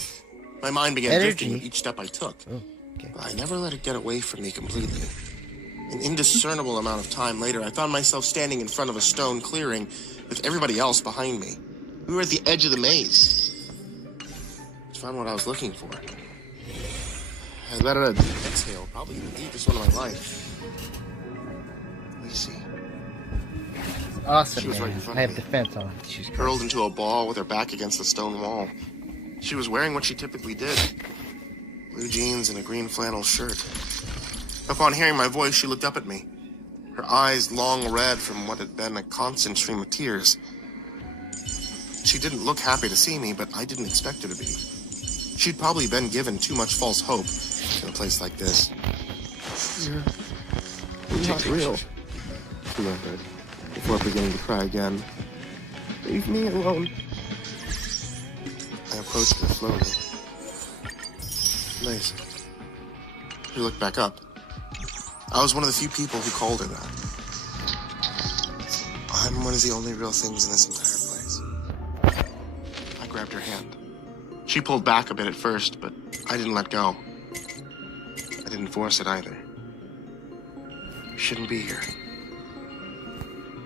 My mind began drifting with each step I took. Oh, okay. But I never let it get away from me completely. An indiscernible amount of time later, I found myself standing in front of a stone clearing with everybody else behind me. We were at the edge of the maze. I found what I was looking for. I let out an exhale, probably the deepest one of my life. Let me see. Awesome, She was right in man. front I of have me. defense on. She's Curled into a ball with her back against the stone wall. She was wearing what she typically did. Blue jeans and a green flannel shirt. Upon hearing my voice, she looked up at me. Her eyes long red from what had been a constant stream of tears. She didn't look happy to see me, but I didn't expect her to be. She'd probably been given too much false hope in a place like this. You're not real, she whispered, before beginning to cry again. Leave me alone. I approached her slowly. Nice. She looked back up. I was one of the few people who called her that. I'm one of the only real things in this entire place. I grabbed her hand. She pulled back a bit at first, but I didn't let go. I didn't force it either. We shouldn't be here.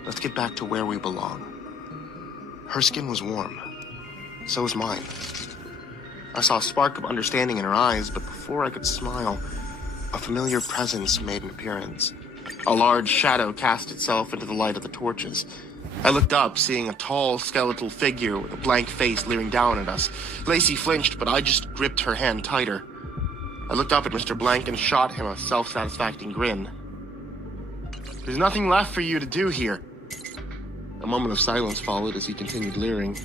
Let's get back to where we belong. Her skin was warm. So was mine. I saw a spark of understanding in her eyes, but before I could smile, a familiar presence made an appearance. A large shadow cast itself into the light of the torches. I looked up, seeing a tall, skeletal figure with a blank face leering down at us. Lacey flinched, but I just gripped her hand tighter. I looked up at Mr. Blank and shot him a self-satisfying grin. There's nothing left for you to do here. A moment of silence followed as he continued leering.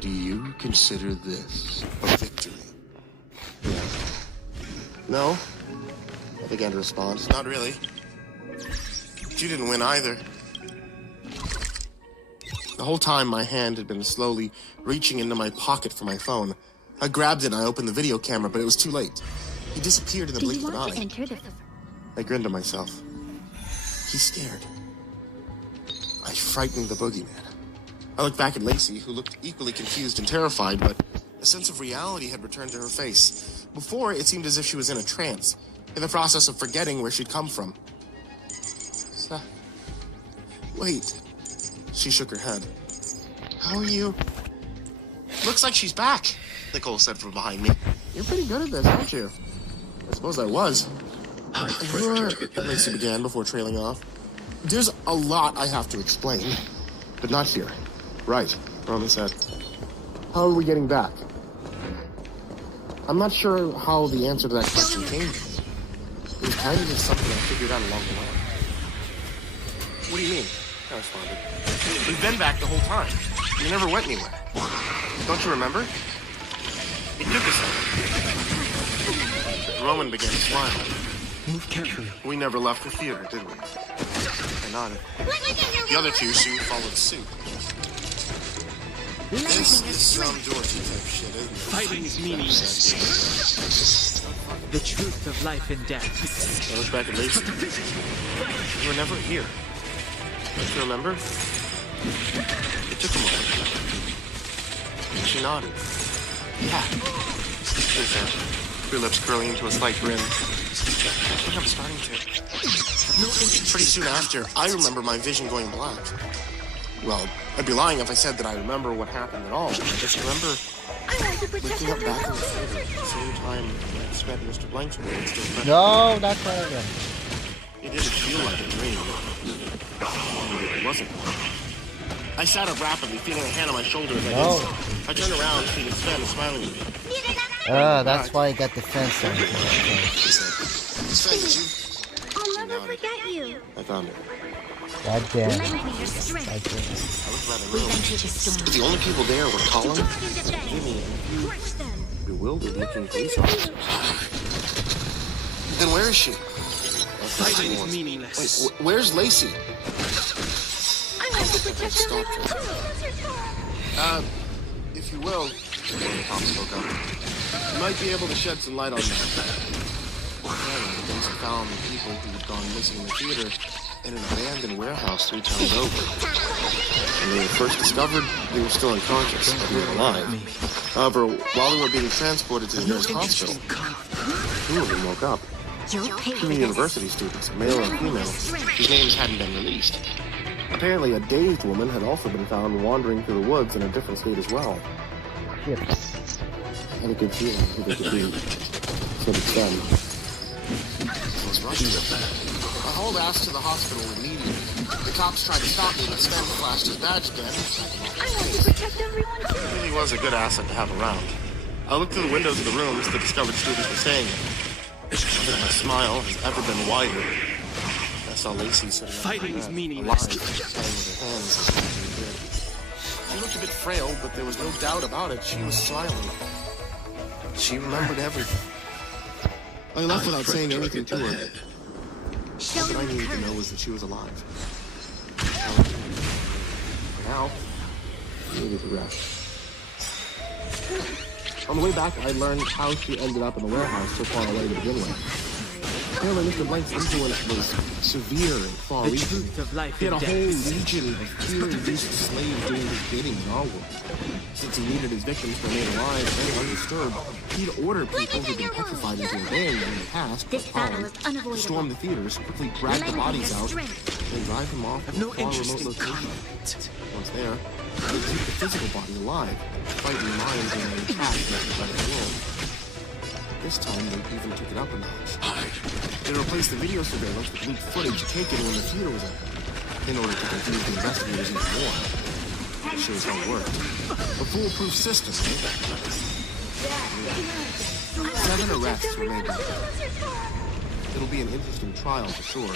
Do you consider this a victory? Yeah. No? I began to respond. Not really. But you didn't win either. The whole time, my hand had been slowly reaching into my pocket for my phone. I grabbed it and I opened the video camera, but it was too late. He disappeared in the blink of an eye. enter the... I grinned to myself. He's scared. I frightened the boogeyman. I looked back at Lacey, who looked equally confused and terrified, but a sense of reality had returned to her face. Before, it seemed as if she was in a trance, in the process of forgetting where she'd come from. Wait. She shook her head. How are you? Looks like she's back, Nicole said from behind me. You're pretty good at this, aren't you? I suppose I was. Lacey began before trailing off. There's a lot I have to explain, but not here. Right, Roman said. How are we getting back? I'm not sure how the answer to that question came. It was kind of just something I figured out along the way. What do you mean? I responded. We've been back the whole time. We never went anywhere. Don't you remember? It took us something. Roman began to smile. Move carefully. We never left the theater, did we? I nodded. The other two soon followed suit. This is some Dorothy type shit, isn't it? Fighting is meaningless. The truth of life and death. I looked back at Lacey. You were never here. Don't you remember? It took a moment. She nodded. Yeah. Her lips curling into a slight grin. I think I'm starting to. Pretty soon after, I remember my vision going black. Well, I'd be lying if I said that I remember what happened at all. I just remember waking up back in the theater at the same time I spent Mr. Blank's room and still met. No, not that again. It didn't feel like a dream. It wasn't. I sat up rapidly, feeling a hand on my shoulder as I did so. I turned around, seeing Sven smiling at me. That's why I got the fence on. Sven, did you? I'll never forget you. I found it. God damn. Lend me your strength. I looked around the We room. venture to storm. The only people there were Colin, Jimmy, Jimmy, and crush them. bewildered-looking police officers. Then where is she? Fighting is meaningless. Wait, where's Lacey? I want to protect Stop everyone. If you will, the cop spoke up, you might be able to shed some light on that. Apparently, the police found people who had gone missing in the theater in an abandoned warehouse 3 towns over. When they were first discovered, they were still unconscious, but they were alive. However, while they were being transported to the nearest hospital, 2 of them woke up. 2 university students, male and female, whose names hadn't been released. Apparently, a dazed woman had also been found wandering through the woods in a different state as well. Shit. I had a good feeling who they could be. So did Sven. I hauled ass to the hospital immediately. The cops tried to stop me, but Sven flashed his badge again. I want to protect everyone too. He really was a good asset to have around. I looked through the windows of the rooms the discovered students were staying in. I think my smile has ever been wider. I saw Lacey sitting Fighting is alive, meaningless. playing with her hands. She looked a bit frail, but there was no doubt about it. She was smiling. She remembered everything. I left without saying anything to her. All that I needed to know was that she was alive. Now, I needed to rest. On the way back, I learned how she ended up in the warehouse so far away to begin with. Apparently, Mr. Blank's influence was severe and The far-reaching. truth of life He had a and whole death. legion of fear-induced slaves doing his bidding in our world. Since he needed his victims to remain alive and undisturbed, he'd order people who'd been petrified into obeying him in the past, This battle is to unavoidable. storm the theaters, quickly drag the Lend me bodies your out, strength. and drive them off to I've no a far interest remote in location. conflict. Once there, they'd keep the physical body alive, fighting the mind in an intact mechanised world. This time, they even took it up a notch. They replaced the video surveillance with leaked footage taken when the theater was open, in order to confuse the investigators even more. That shows how it worked. A foolproof system, right? 7 arrests were made. It'll be an interesting trial for sure.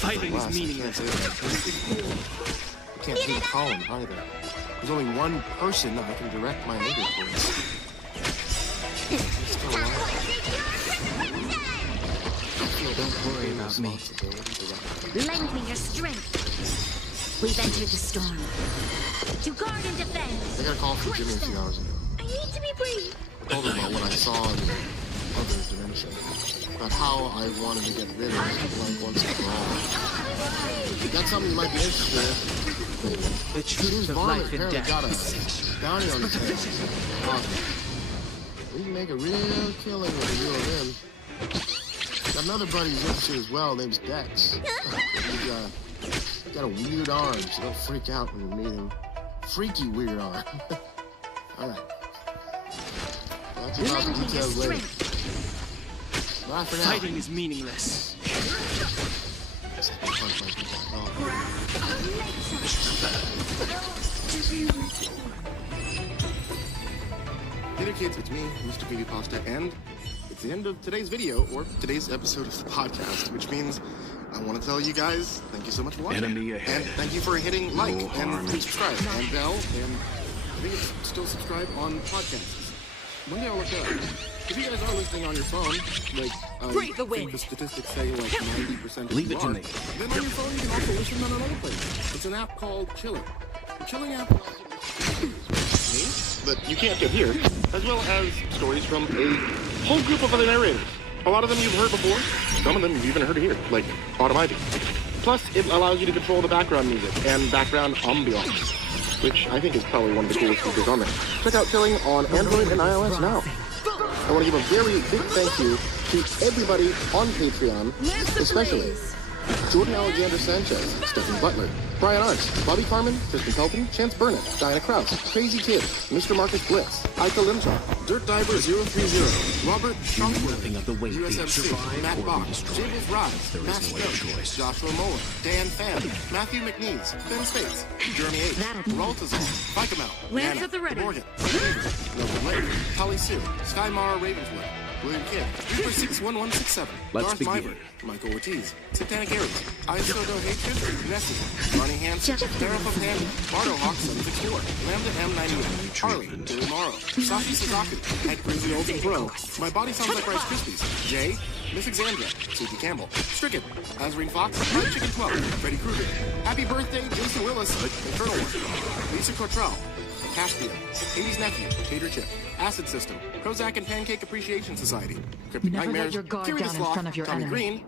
Fighting is Alas, I can't meaningless. say that I trust people. I can't think of Colin either. There's only one person I can direct my anger towards. He's still alive. Don't worry about me. Lend me your strength. We've entered the storm. To guard and defend. I got a call from Jimmy a few hours ago. I need to be brave. I told him about what I saw in the other dimension. About how I wanted to get rid of Blank once and for all. That's something you might be interested in. The truth of Varmint life and apparently got a death. bounty on his head. We can make a real killing with a real of him. Got another buddy who's interested as well, name's Dex. He's got a weird arm, so don't freak out when you meet him. Freaky weird arm. Alright. That's about the Lend me your details later. strength. Bye for now. Fighting is meaningless. Hey there kids, it's me, Mr. Pasta, and it's it's the end of today's video, or today's episode of the podcast, which means I want to tell you guys, thank you so much for watching. Enemy ahead. And thank you for hitting like No and harm. subscribe and bell, and I think it's still subscribe on podcasts. One day I'll look it up. If you guys are listening on your phone, like I Breathe the think wind. the statistics say like 90% of Leave you it to are, me. then on your phone you can also listen on another place. It's an app called Chilling. The Chilling app allows you to me, but you can't get here, as well as stories from a whole group of other narrators. A lot of them you've heard before, some of them you've even heard here, like Autumn Ivy. Plus, it allows you to control the background music and background ambiance, which I think is probably one of the coolest features on there. Check out Chilling on Android and iOS now. I want to give a very big thank you to everybody on Patreon, especially Jordan Alexander Sanchez, Stephen Butler, Brian Arndt, Bobby Carmen, Kristen Pelton, Chance Burnett, Diana Krause, Crazy Kid, Mr. Marcus Blitz, Ika Limcha, Dirt Diver 030, Robert Nothing of the Shunkworth, weight being USMC, survived Matt or Bach, be destroyed. Jables Rise, There Matt is no other Stone, choice. Joshua Moeller, Dan Pham, Matthew McNeese, Ben Spates, Jeremy H., That'll- Raltazar, Fikemel, Lance Nana, at the ready. Morgan, Logan Lake, Holly Sue, Sky Mara Ravenswood, William Kidd, Reaper 61167, Let's Darth begin. Miver, Michael Ortiz, Satanic Aries, Isodo Hatred, Nessie, Ronnie Hansen, Sarah Panda, Bardo Hawk 764, Lambda M98, Harley, Billy Morrow, Sashi Suzaku, Ed Crazy Old Pro, My Body Sounds Like Rice Krispies, Jay, Miss Exandra, Suki Campbell, Stricken, Azreen Fox, Fried Chicken 12, Freddy Krueger, Happy Birthday, Jason Willis, Infernal One, Lisa Cottrell, Caspian, Hades' Nephew, Tater Chip, Acid System, Prozac and Pancake Appreciation Society, Cryptic Never let Nightmares, your guard Curious down in Sloth, front of your Tommy enemy. Green,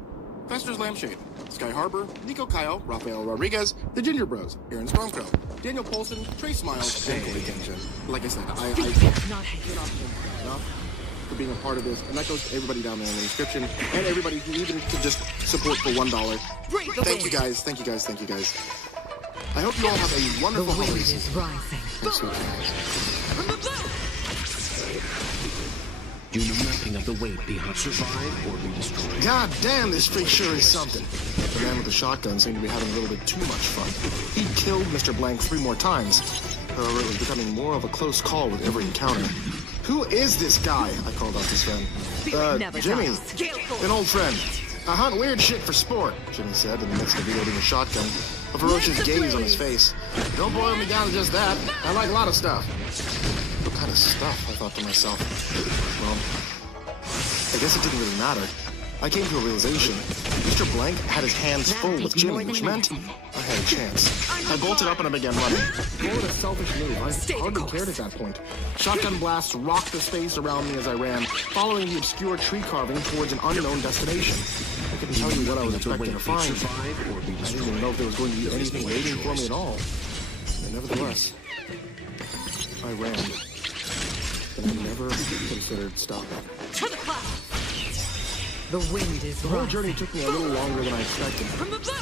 Fester's Lampshade, Sky Harbor, Nico Kyle, Rafael Rodriguez, The Ginger Bros, Aaron Stormcrow, Daniel Polson, Trey Smiles, and Corey Kenshin. Like I said, I cannot thank you enough for being a part of this, and that goes to everybody down there in the description, and everybody who even could just support for $1. Thank you guys, thank you guys, thank you guys. I hope you all have a wonderful holiday season. rising. Next week, guys. You know nothing of the weight being survived or be destroyed. God damn, this freak sure is something. The man with the shotgun seemed to be having a little bit too much fun. He killed Mr. Blank 3 more times. However, it was becoming more of a close call with every encounter. Who is this guy? I called out his friend. Jimmy, an old friend. I hunt weird shit for sport, Jimmy said in the midst of reloading a shotgun, a ferocious gaze on his face. Don't boil me down to just that. I like a lot of stuff. What kind of stuff? I thought to myself. Well, I guess it didn't really matter. I came to a realization. Mr. Blank had his hands full with Jimmy, which meant I had a chance. I bolted up and I began running. What a selfish move. I hardly cared at that point. Shotgun blasts rocked the space around me as I ran, following the obscure tree carving towards an unknown destination. I couldn't tell you what I was expecting to find. Survive or be I didn't destroyed. even know if there was going to be anything waiting for me at all. And nevertheless, I ran. And I never considered stopping. To the clouds. The wind is The whole rising. journey took me a little longer than I expected.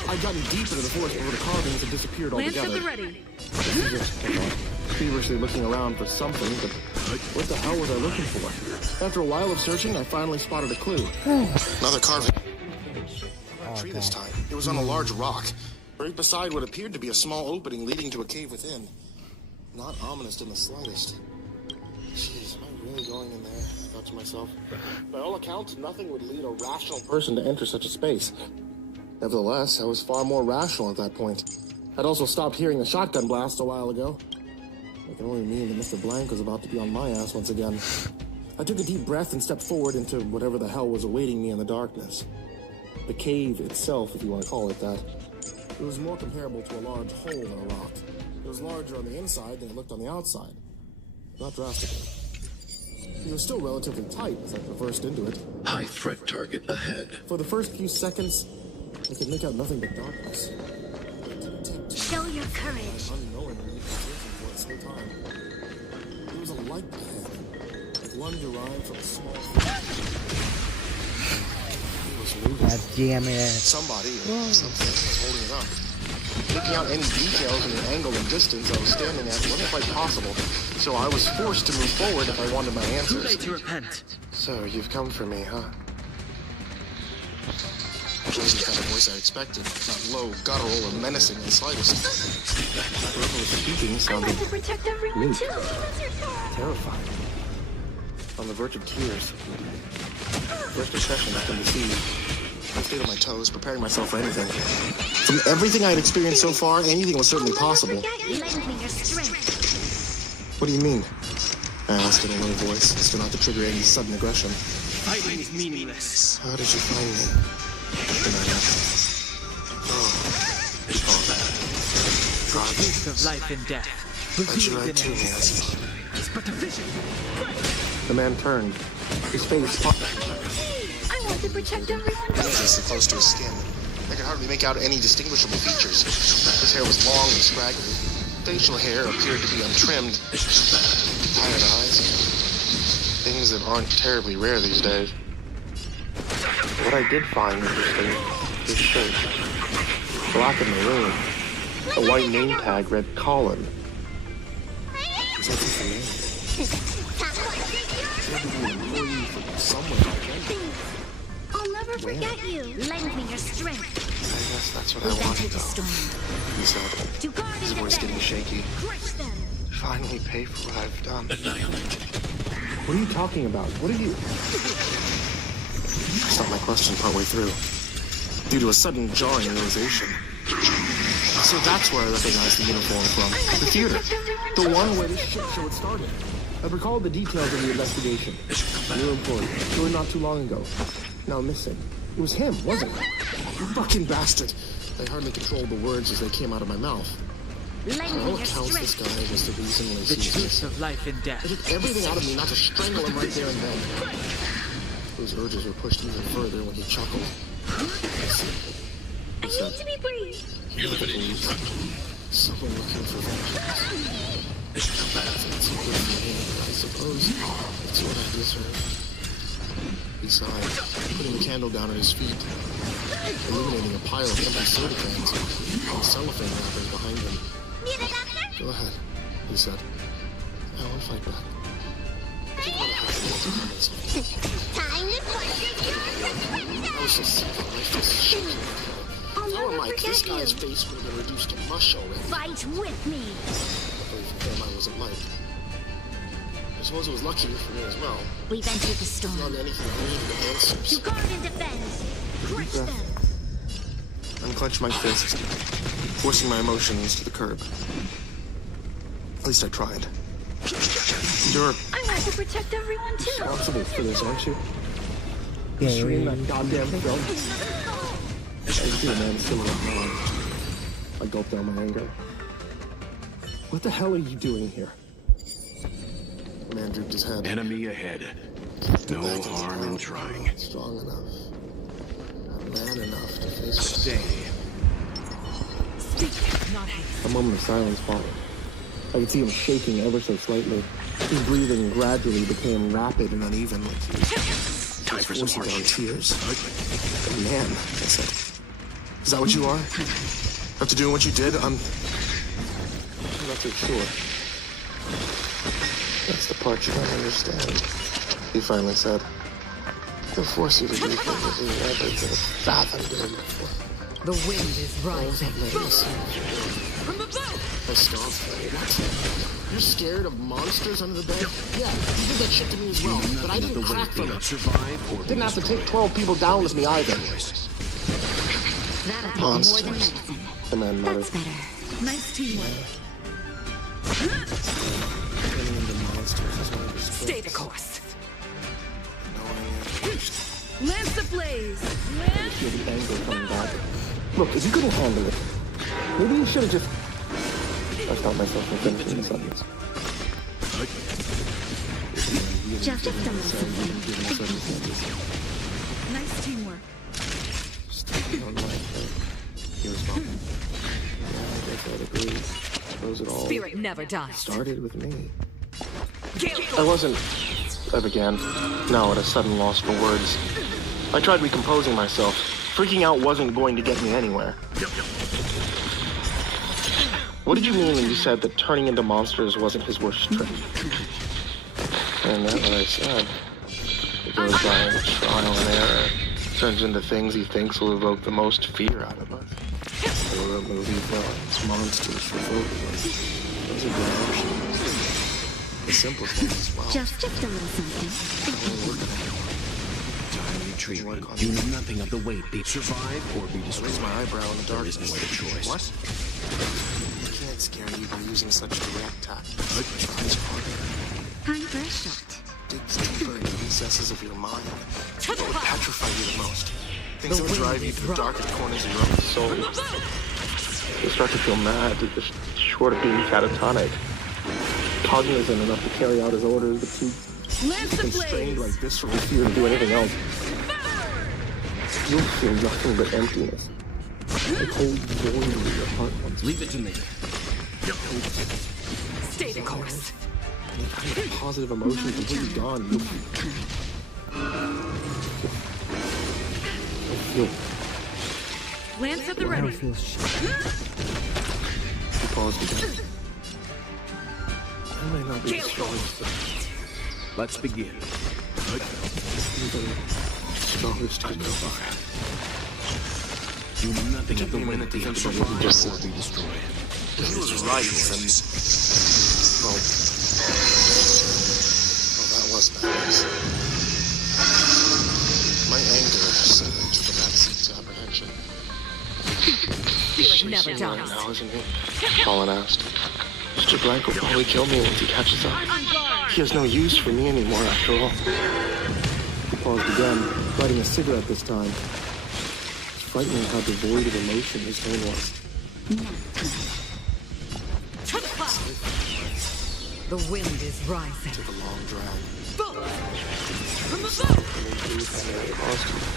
I'd gotten deep into the forest before the carvings had disappeared Lance at altogether. the ready. This is it, I thought, feverishly looking around for something, but what the hell was I looking for? After a while of searching, I finally spotted a clue. Another carving. Tree this time. It was on a large rock, right beside what appeared to be a small opening leading to a cave within. Not ominous in the slightest. Jeez, am I really going in there? I thought to myself. By all accounts, nothing would lead a rational person to enter such a space. Nevertheless, I was far more rational at that point. I'd also stopped hearing the shotgun blast a while ago. It can only mean that Mr. Blank was about to be on my ass once again. I took a deep breath and stepped forward into whatever the hell was awaiting me in the darkness. The cave itself, if you want to call it that. It was more comparable to a large hole in a rock. It was larger on the inside than it looked on the outside. Not drastically. It was still relatively tight as I traversed into it. High threat target ahead. For the first few seconds, I could make out nothing but darkness. Show your courage. Unknowingly, searching for it some time. There was a light ahead, like one derived from a small. It was moving. God damn it. Somebody or something was holding it up. Picking out any details in the angle and distance I was standing at wasn't quite possible, so I was forced to move forward if I wanted my Too answers. late to repent. So, you've come for me, huh? It wasn't the kind of voice I expected. Not low, guttural, or menacing in the slightest. Whoever was speaking I sounded like to protect everyone Luke. too. terrifying. on the verge of tears. First impression, I come to see. I stayed on my toes, preparing myself for anything. From everything I had experienced so far, anything was certainly possible. Lend me your strength. What do you mean? I asked in a low voice, so not to trigger any sudden aggression. Fighting is meaningless. How did you find me? Then I asked. Oh, recall that. God, Truth of life and death. how'd you write to me, Nancy? It's but a vision. The man turned. His face popped. I want to protect everyone. This so close to his skin. I could hardly make out any distinguishable features. His hair was long and scraggly. Facial hair appeared to be untrimmed. Tired eyes. Things that aren't terribly rare these days. What I did find interesting, his shirt. Black and maroon. A white name tag read Colin. Was that just a name? Maybe an employee from somewhere like that. I'll never forget you. Lend me your strength. I guess that's what We've I wanted, entered the though. storm. He said, To guard his and voice getting defend. shaky. Crush them. Finally pay for what I've done. What are you talking about? What are you... I stopped my question partway through, due to a sudden jarring realization. So that's where I recognized the uniform from. The theater. The one where this shit show had started. I recalled the details of the investigation. New employee, joined not too long ago. Now missing. It was him, wasn't it? You fucking bastard. I hardly controlled the words as they came out of my mouth. Lend By me all your accounts, this strength. guy was the reason The Lacey was truth missing. of life and death. I took everything out of me not to strangle him right there and then. Those urges were pushed even further when he chuckled. I need to be brave. You're the police. Someone looking for vengeance. It's a good name, but I suppose it's what I deserve. Besides, putting the candle down at his feet, illuminating a pile of empty soda cans and cellophane wrappers behind him. Need a doctor? Go ahead, he said. I won't fight back. I think what happened to him is Time to push I was so sick of my fist shaking. I'll Power never Mike, this forget guy's you. face would have been reduced to mush already. Fight with me. Luckily for him, I wasn't Mike. I suppose it was lucky for me as well. We've entered the storm. Beyond anything I needed the To answers. guard and defend. Crush them. Unclench my fist, forcing my emotions to the curb. At least I tried. You're I want to protect everyone too. Responsible for this, aren't you? Stream that goddamn film. I see a man still around mine. I gulped down my anger. What the hell are you doing here? the man drooped his head. Enemy ahead. No harm in trying. Strong enough. Man enough to face it. Stay. Speak, not hate. A moment of silence followed. I could see him shaking ever so slightly. His breathing gradually became rapid and uneven. Time for some Forcing down hardship. tears. Man, I said. Is that what you are? After doing what you did, I'm not so sure. That's the part you don't understand, he finally said. They'll force you to do things that you never could have fathomed doing before. The wind is rising. From the boat! I stomped. What? You're scared of monsters under the bed? Yeah, you did that shit to me as well, but I didn't crack from it. Survive or Didn't have to take 12 people down with me either. That'll take more than Monsters. medicine. The man muttered. That's better. Nice teamwork. Turning into monsters is one of his Stay the tricks. course. Knowing it. Lance ablaze. Lance. Feel the anger coming back. Look, if you couldn't handle it, maybe you should have just... I stopped myself from finishing the sentence. Just a Nice teamwork. Stepping on my head. He responded. Yeah, I guess I'd agree. Suppose it all Spirit never dies. started with me. Gale I wasn't... I began, now at a sudden loss for words. I tried recomposing myself. Freaking out wasn't going to get me anywhere. What did you mean when you said that turning into monsters wasn't his worst trick? And that's what I said. It goes by trial and error. Turns into things he thinks will evoke the most fear out of us. Or a movie villains, monsters, revoking us. Those are good options. the simplest ones as well. Just a little something. Time treatment. You know nothing of the weight. Be survive or be destroyed. Raise my eyebrow in the dark. There is no other choice. What? I can't scare you by using such direct tactics. Tries harder. Time for a shot. Digs deeper into the recesses of your mind. What would petrify you the most? Things that would drive you to the darkest corners of your own soul. You start to feel mad, just short of being catatonic. Cognizant enough to carry out his orders, but too Lance the constrained blaze. like visceral fear to do anything else. You'll feel nothing but emptiness. A cold void in your heart once. Leave it to me. Stay the course. Any kind of positive emotion completely gone. You'll feel Lance at the I don't ready. feel shit. you paused again. I may not be the strongest, but Let's begin. even strongest to go by. You know nothing of the me a weight. minute to Be think about survive what you just or be destroyed. If he was right, then... Well, that was bad news. My anger suddenly took a backseat to apprehension. Feeling never Chasing dies. right now, isn't he? Colin asked. Mr. Blank will probably kill me once he catches up. He has no use for me anymore, after all. He paused again, lighting a cigarette this time. It's frightening how devoid of emotion his tone was. The wind is rising. Took a long drag. From above.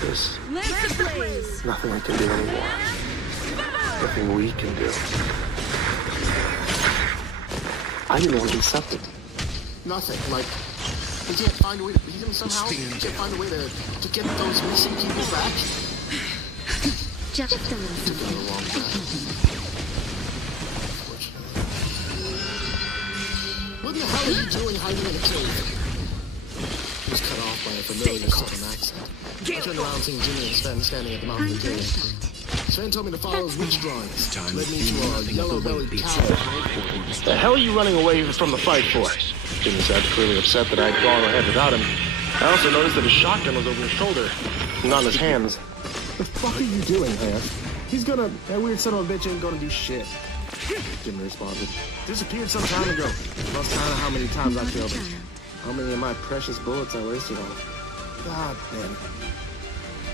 There's Lance the blaze. nothing I can do anymore. Nothing we can do. I didn't want to accept it. Nothing. Like, he can't find a way to beat him somehow? He can't find a way to get those missing people back? Just a little Took something. another long drag. What the hell are you doing hiding in a cave? He was cut off by a familiar southern accent. I turned around seeing Jimmy and Sven standing at the mouth of Time the for a cave. shot. Sven told me to follow his witch drawings. Time Led me you know to a nothing of the weight. yellow-bellied Be cow. survive or be destroyed. The hell are you running away from the fight for? Jimmy said, clearly upset that I'd gone ahead without him. I also noticed that his shotgun was over his shoulder, not in his hands. What the fuck are you doing, man? He's gonna... That weird son of a bitch ain't gonna do shit. Jimmy responded. Disappeared some time ago. Lost count of how many times I killed him. How many of my precious bullets I wasted on him. God damn it.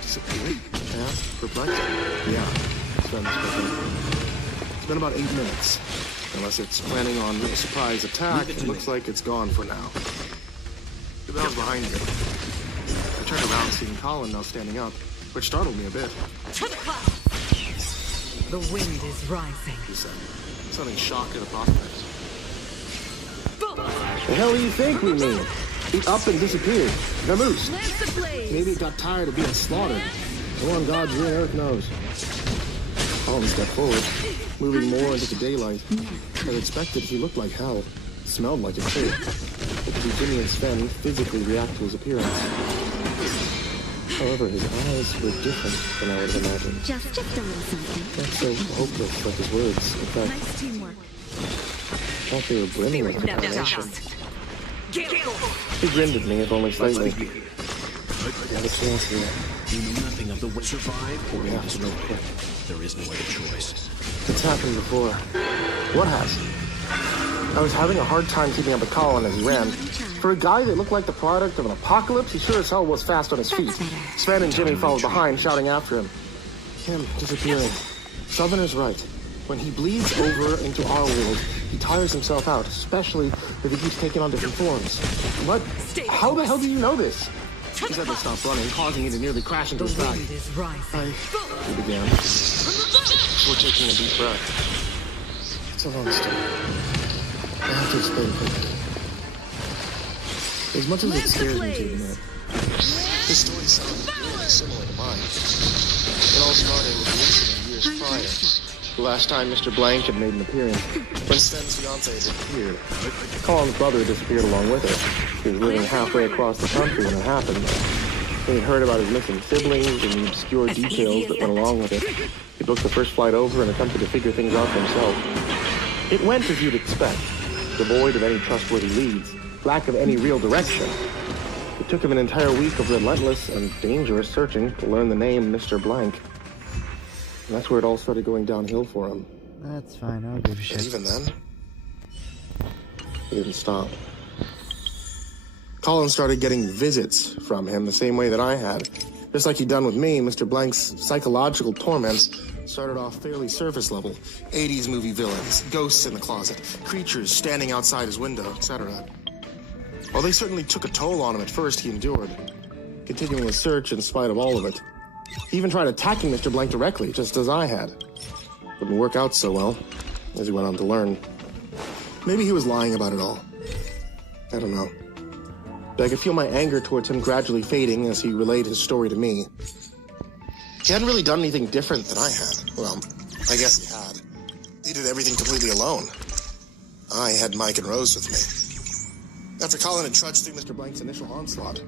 Disappeared? Yeah, perplexed. Yeah. It's been about 8 minutes. Unless it's planning on a surprise attack, it looks like it's gone for now. The bell's behind you. I turned around seeing Colin now standing up, which startled me a bit, The wind is rising. he said, sounding shocked at the prospect. The hell do you think we mean? He up and disappeared. Vamoose. Lance the blaze. Maybe it got tired of being slaughtered. The one God's real earth knows. Colin stepped forward, moving more into the daylight. I'd expected he looked like hell, smelled like it too. But to see Jimmy and Sven physically react to his appearance. However, his eyes were different than I would have imagined. Just a little something. Not so hopeless like his words. In fact, Nice teamwork. I thought they were brimming with Never determination. dies. He grinned at me, if only Let's slightly. begin. Not a chance here. You know nothing of the weight. Survive or We be have to destroyed. move quick. There is no other choice. It's happened before. What has? I was having a hard time keeping up with Colin as he ran. For a guy that looked like the product of an apocalypse, he sure as hell was fast on his feet. Sven and Jimmy followed behind, shouting after him. Him disappearing. Southerner's right. When he bleeds over into our world, he tires himself out, especially if he keeps taking on different forms. What? How the hell do you know this? He said to stop running, causing me to nearly crash into The his back. wind is rising. He began. Before taking a deep breath. It's a long story. I have to explain quickly. As much as it scares me to admit, his story sounds really similar to mine. It all started with the incident years prior. The last time Mr. Blank had made an appearance, when Sven's fiancée had disappeared. Colin's brother disappeared along with her. He was living halfway across the country when it happened. When he heard about his missing siblings and the obscure details that went along with it, he booked the first flight over and attempted to figure things out for himself. It went as you'd expect, devoid of any trustworthy leads. lack of any real direction. It took him an entire week of relentless and dangerous searching to learn the name Mr. Blank. And that's where it all started going downhill for him. That's fine, I don't give a But shit. even then, He didn't stop. Colin started getting visits from him the same way that I had. Just like he'd done with me, Mr. Blank's psychological torments started off fairly surface level. 80s movie villains, ghosts in the closet, creatures standing outside his window, etc. While they certainly took a toll on him at first, he endured, Continuing his search in spite of all of it. He even tried attacking Mr. Blank directly, just as I had. Didn't work out so well, as he went on to learn. Maybe he was lying about it all. I don't know. But I could feel my anger towards him gradually fading as he relayed his story to me. He hadn't really done anything different than I had. Well, I guess he had. He did everything completely alone. I had Mike and Rose with me. After Colin had trudged through Mr. Blank's initial onslaught,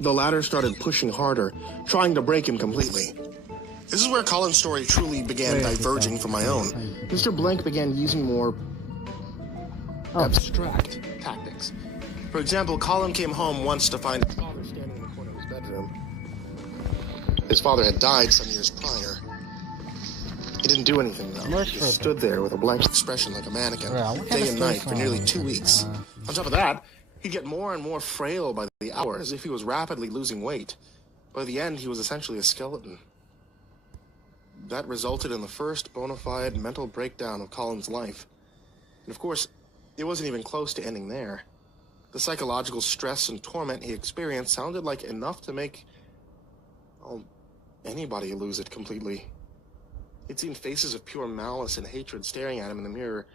The latter started pushing harder, trying to break him completely. this is where Colin's story truly began diverging from my own. Mr. Blank began using more abstract tactics. For example, Colin came home once to find his father standing in the corner of his bedroom. His father had died some years prior. He didn't do anything, though. Much He for- just stood there with a blank Expression like a mannequin, Yeah, what kind day of and night story for nearly from- 2 weeks. On top of that, he'd get more and more frail by the hour, as if he was rapidly losing weight. By the end, he was essentially a skeleton. That resulted in the first bona fide mental breakdown of Colin's life. And of course, it wasn't even close to ending there. The psychological stress and torment he experienced sounded like enough to make, well, anybody lose it completely. He'd seen faces of pure malice and hatred staring at him in the mirror.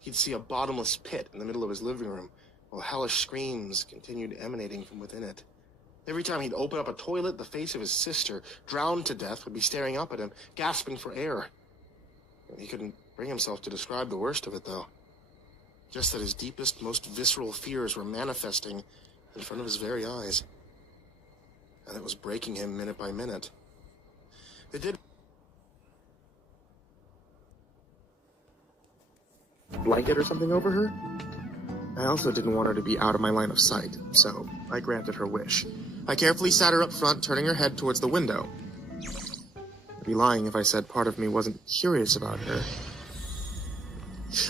He'd see a bottomless pit in the middle of his living room, while hellish screams continued emanating from within it. Every time he'd open up a toilet, the face of his sister, drowned to death, would be staring up at him, gasping for air. He couldn't bring himself to describe the worst of it, though. Just that his deepest, most visceral fears were manifesting in front of his very eyes. And it was breaking him minute by minute. It did. Blanket or something over her? I also didn't want her to be out of my line of sight, so I granted her wish. I carefully sat her up front, turning her head towards the window. I'd be lying if I said part of me wasn't curious about her.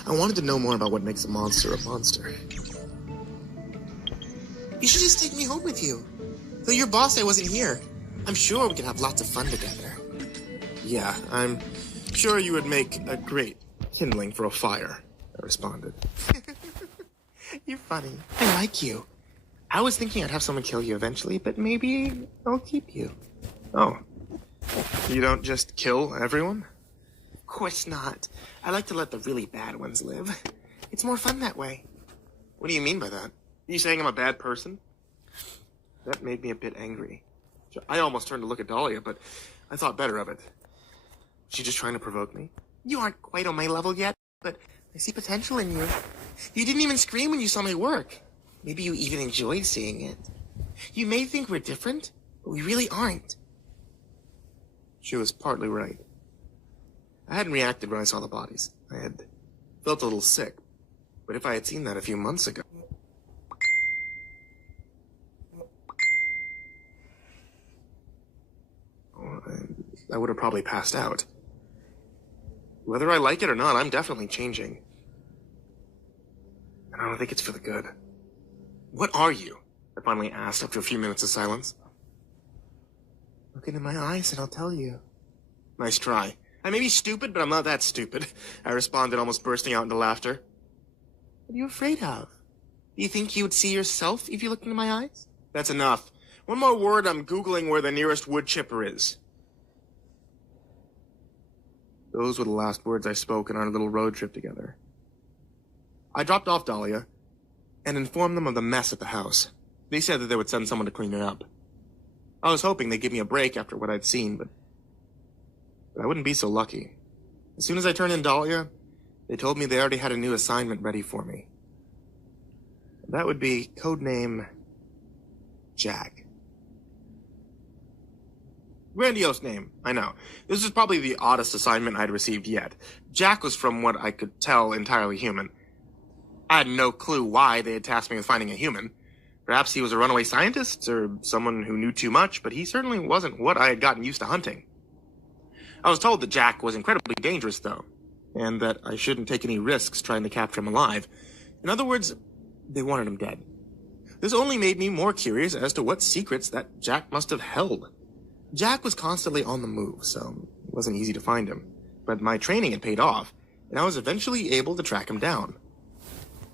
I wanted to know more about what makes a monster. You should just take me home with you. Though your boss I wasn't here. I'm sure we could have lots of fun together. Yeah, I'm sure you would make a great kindling for a fire, I responded. You're funny. I like you. I was thinking I'd have someone kill you eventually, but maybe I'll keep you. Oh. You don't just kill everyone? Of course not. I like to let the really bad ones live. It's more fun that way. What do you mean by that? Are you saying I'm a bad person? That made me a bit angry. I almost turned to look at Dahlia, but I thought better of it. She just trying to provoke me? You aren't quite on my level yet, but I see potential in you. You didn't even scream when you saw my work. Maybe you even enjoyed seeing it. You may think we're different, but we really aren't. She was partly right. I hadn't reacted when I saw the bodies. I had felt a little sick. But if I had seen that a few months ago... I would have probably passed out. Whether I like it or not, I'm definitely changing. And I don't think it's for the good. What are you? I finally asked after a few minutes of silence. Look into my eyes and I'll tell you. Nice try. I may be stupid, but I'm not that stupid. I responded, almost bursting out into laughter. What are you afraid of? Do you think you would see yourself if you looked into my eyes? That's enough. One more word, I'm Googling where the nearest wood chipper is. Those were the last words I spoke in our little road trip together. I dropped off Dahlia and informed them of the mess at the house. They said that they would send someone to clean it up. I was hoping they'd give me a break after what I'd seen, but I wouldn't be so lucky. As soon as I turned in Dahlia, they told me they already had a new assignment ready for me. That would be codename Jack. Grandiose name, I know. This is probably the oddest assignment I'd received yet. Jack was, from what I could tell, entirely human. I had no clue why they had tasked me with finding a human. Perhaps he was a runaway scientist, or someone who knew too much, but he certainly wasn't what I had gotten used to hunting. I was told that Jack was incredibly dangerous, though, and that I shouldn't take any risks trying to capture him alive. In other words, they wanted him dead. This only made me more curious as to what secrets that Jack must have held. Jack was constantly on the move, so it wasn't easy to find him. But my training had paid off, and I was eventually able to track him down.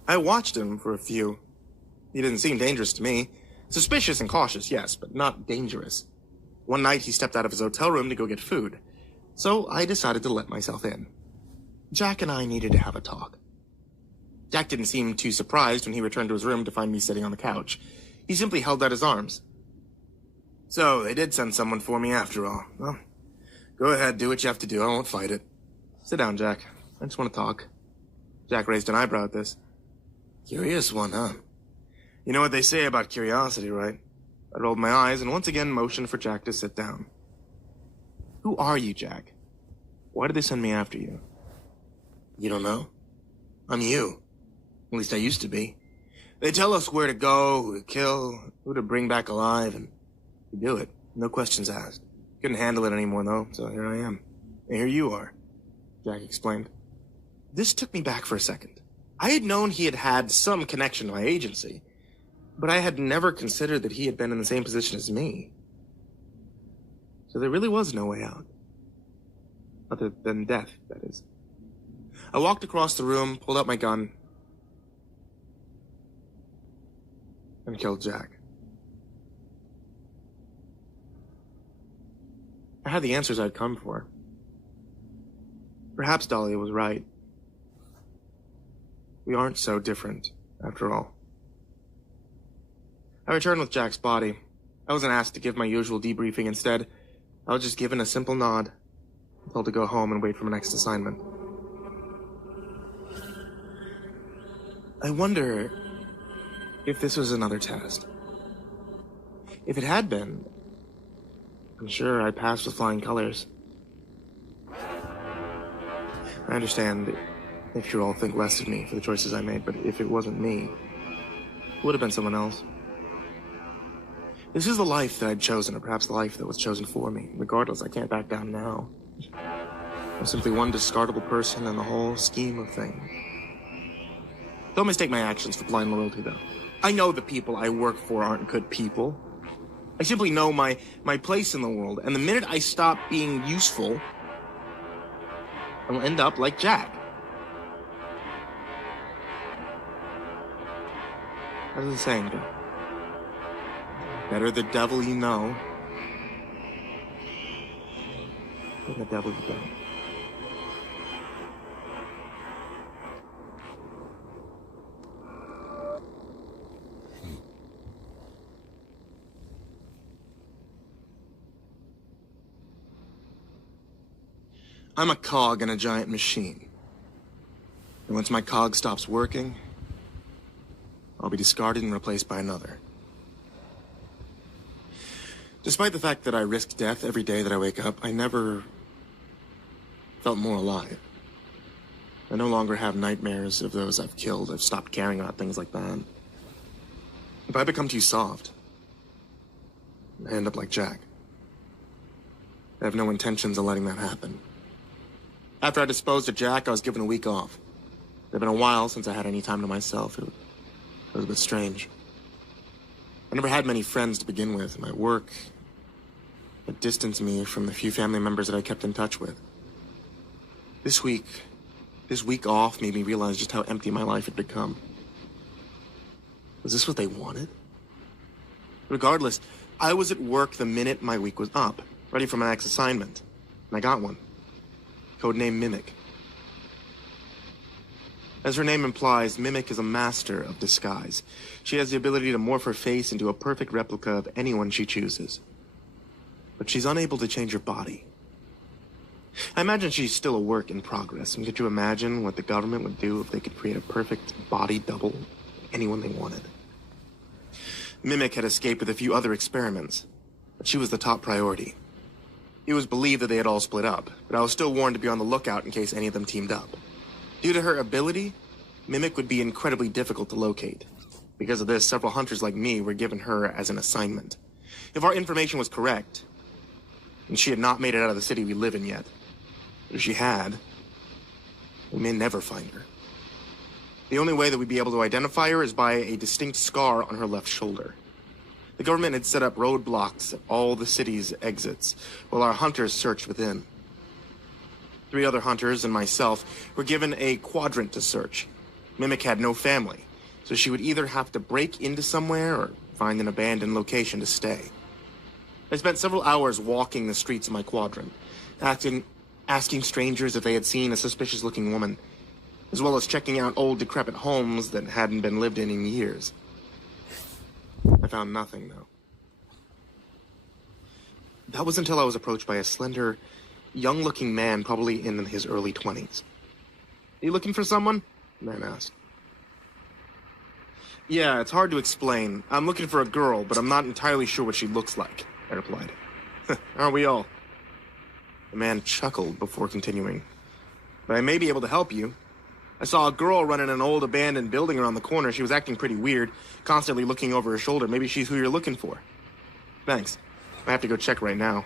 I watched him for a few. He didn't seem dangerous to me. Suspicious and cautious, yes, but not dangerous. One night he stepped out of his hotel room to go get food, so I decided to let myself in. Jack and I needed to have a talk. Jack didn't seem too surprised when he returned to his room to find me sitting on the couch. He simply held out his arms. So, they did send someone for me after all. Well, go ahead, do what you have to do. I won't fight it. Sit down, Jack. I just want to talk. Jack raised an eyebrow at this. Curious one, huh? You know what they say about curiosity, right? I rolled my eyes and once again motioned for Jack to sit down. Who are you, Jack? Why did they send me after you? You don't know? I'm you. At least I used to be. They tell us where to go, who to kill, who to bring back alive, and we do it. No questions asked. Couldn't handle it anymore, though, so here I am. And here you are, Jack explained. This took me back for a second. I had known he had had some connection to my agency, but I had never considered that he had been in the same position as me. So there really was no way out. Other than death, that is. I walked across the room, pulled out my gun, and killed Jack. I had the answers I'd come for. Perhaps Dahlia was right. We aren't so different, after all. I returned with Jack's body. I wasn't asked to give my usual debriefing. Instead, I was just given a simple nod, told to go home and wait for my next assignment. I wonder if this was another test. If it had been, I'm sure I passed with flying colors. I understand if you all think less of me for the choices I made, but if it wasn't me, it would have been someone else. This is the life that I'd chosen, or perhaps the life that was chosen for me. Regardless, I can't back down now. I'm simply one discardable person in the whole scheme of things. Don't mistake my actions for blind loyalty, though. I know the people I work for aren't good people. I simply know my place in the world, and the minute I stop being useful, I'll end up like Jack. How does the saying go? Better the devil you know than the devil you don't. I'm a cog in a giant machine. And once my cog stops working, I'll be discarded and replaced by another. Despite the fact that I risk death every day that I wake up, I never felt more alive. I no longer have nightmares of those I've killed. I've stopped caring about things like that. If I become too soft, I end up like Jack. I have no intentions of letting that happen. After I disposed of Jack, I was given a week off. It had been a while since I had any time to myself. It was a bit strange. I never had many friends to begin with. My work had distanced me from the few family members that I kept in touch with. This week off made me realize just how empty my life had become. Was this what they wanted? Regardless, I was at work the minute my week was up, ready for my next assignment. And I got one. Codename Mimic. As her name implies, Mimic is a master of disguise. She has the ability to morph her face into a perfect replica of anyone she chooses. But she's unable to change her body. I imagine she's still a work in progress, and could you imagine what the government would do if they could create a perfect body double of anyone they wanted? Mimic had escaped with a few other experiments, but she was the top priority. It was believed that they had all split up, but I was still warned to be on the lookout in case any of them teamed up. Due to her ability, Mimic would be incredibly difficult to locate. Because of this, several hunters like me were given her as an assignment. If our information was correct, and she had not made it out of the city we live in yet, if she had, we may never find her. The only way that we'd be able to identify her is by a distinct scar on her left shoulder. The government had set up roadblocks at all the city's exits, while our hunters searched within. 3 other hunters and myself were given a quadrant to search. Mimic had no family, so she would either have to break into somewhere or find an abandoned location to stay. I spent several hours walking the streets of my quadrant, asking strangers if they had seen a suspicious-looking woman, as well as checking out old decrepit homes that hadn't been lived in years. I found nothing, though. That was until I was approached by a slender, young-looking man, probably in his early 20s. "You looking for someone?" the man asked. "Yeah, it's hard to explain. I'm looking for a girl, but I'm not entirely sure what she looks like," I replied. "Aren't we all?" The man chuckled before continuing. "But I may be able to help you. I saw a girl run in an old abandoned building around the corner. She was acting pretty weird, constantly looking over her shoulder. Maybe she's who you're looking for." "Thanks. I have to go check right now,"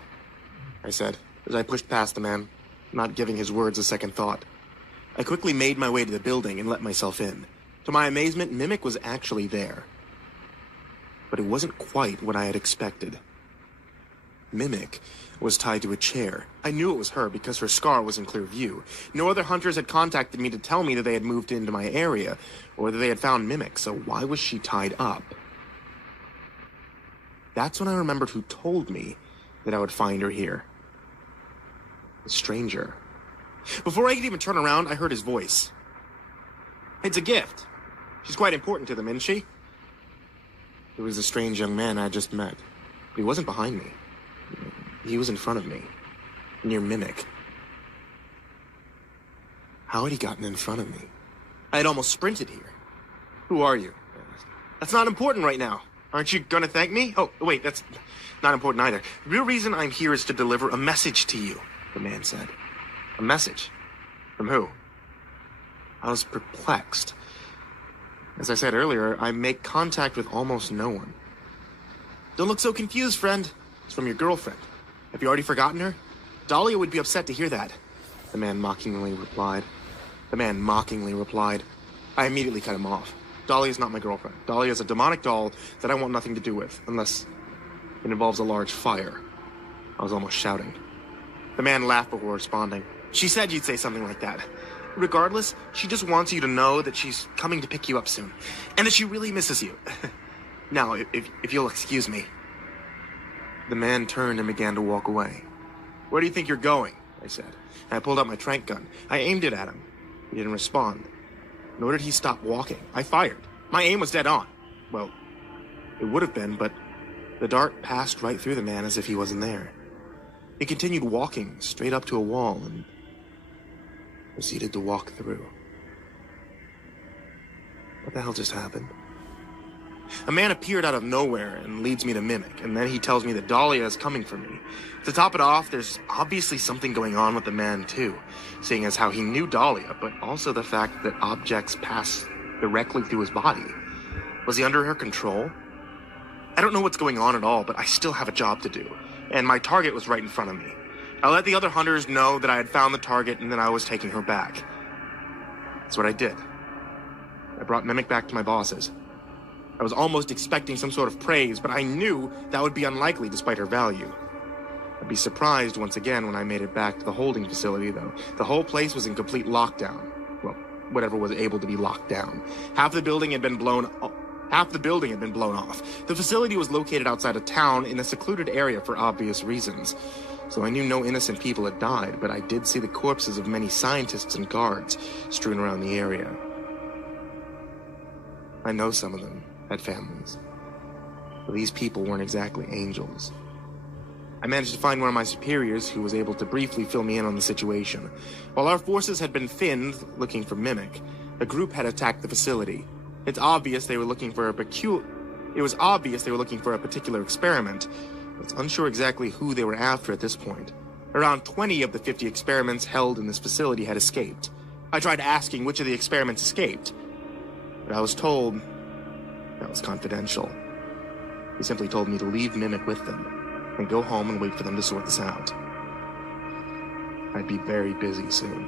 I said, as I pushed past the man, not giving his words a second thought. I quickly made my way to the building and let myself in. To my amazement, Mimic was actually there. But it wasn't quite what I had expected. Mimic was tied to a chair. I knew it was her because her scar was in clear view. No other hunters had contacted me to tell me that they had moved into my area, or that they had found Mimic, so why was she tied up? That's when I remembered who told me that I would find her here. A stranger. Before I could even turn around, I heard his voice. "It's a gift. She's quite important to them, isn't she?" It was a strange young man I had just met. But he wasn't behind me. He was in front of me, near Mimic. How had he gotten in front of me? I had almost sprinted here. "Who are you?" I asked. "That's not important right now. Aren't you gonna thank me?" "Oh, wait, that's not important either. The real reason I'm here is to deliver a message to you," the man said. "A message? From who?" I was perplexed. As I said earlier, I make contact with almost no one. "Don't look so confused, friend. It's from your girlfriend. Have you already forgotten her? Dahlia would be upset to hear that," the man mockingly replied. I immediately cut him off. "Dahlia's not my girlfriend. Dahlia is a demonic doll that I want nothing to do with, unless it involves a large fire." I was almost shouting. The man laughed before responding. "She said you'd say something like that. Regardless, she just wants you to know that she's coming to pick you up soon, and that she really misses you. Now, if you'll excuse me." The man turned and began to walk away. "Where do you think you're going?" I said. And I pulled out my tranq gun. I aimed it at him. He didn't respond. Nor did he stop walking. I fired. My aim was dead on. Well, it would have been, but the dart passed right through the man as if he wasn't there. He continued walking straight up to a wall and proceeded to walk through. What the hell just happened? A man appeared out of nowhere and leads me to Mimic, and then he tells me that Dahlia is coming for me. To top it off, there's obviously something going on with the man too, seeing as how he knew Dahlia, but also the fact that objects pass directly through his body. Was he under her control? I don't know what's going on at all, but I still have a job to do, and my target was right in front of me. I let the other hunters know that I had found the target and that I was taking her back. That's what I did. I brought Mimic back to my bosses. I was almost expecting some sort of praise, but I knew that would be unlikely despite her value. I'd be surprised once again when I made it back to the holding facility, though. The whole place was in complete lockdown. Well, whatever was able to be locked down. Half the building had been blown off. The facility was located outside of town in a secluded area for obvious reasons. So I knew no innocent people had died, but I did see the corpses of many scientists and guards strewn around the area. I know some of them had families, but these people weren't exactly angels. I managed to find one of my superiors who was able to briefly fill me in on the situation. While our forces had been thinned looking for Mimic, a group had attacked the facility. It was obvious they were looking for a particular experiment. It's unsure exactly who they were after at this point. Around 20 of the 50 experiments held in this facility had escaped. I tried asking which of the experiments escaped, But I was told that was confidential. He simply told me to leave Mimic with them and go home and wait for them to sort this out. I'd be very busy soon.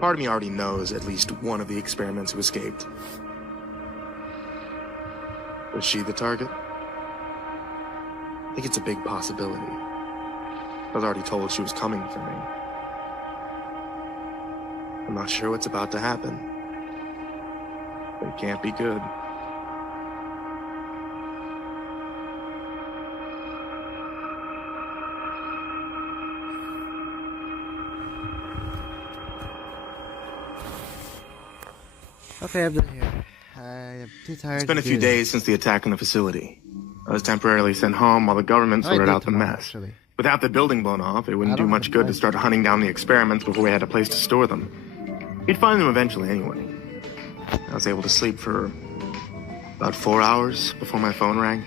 Part of me already knows at least one of the experiments who escaped. Was she the target? I think it's a big possibility. I was already told she was coming for me. I'm not sure what's about to happen, but it can't be good. Okay, I'm done here. I'm too tired. It's been a few days since the attack on the facility. I was temporarily sent home while the government sorted out the mess. Actually. Without the building blown off, it wouldn't do much good to start hunting down the experiments before we had a place to store them. We'd find them eventually anyway. I was able to sleep for about 4 hours before my phone rang.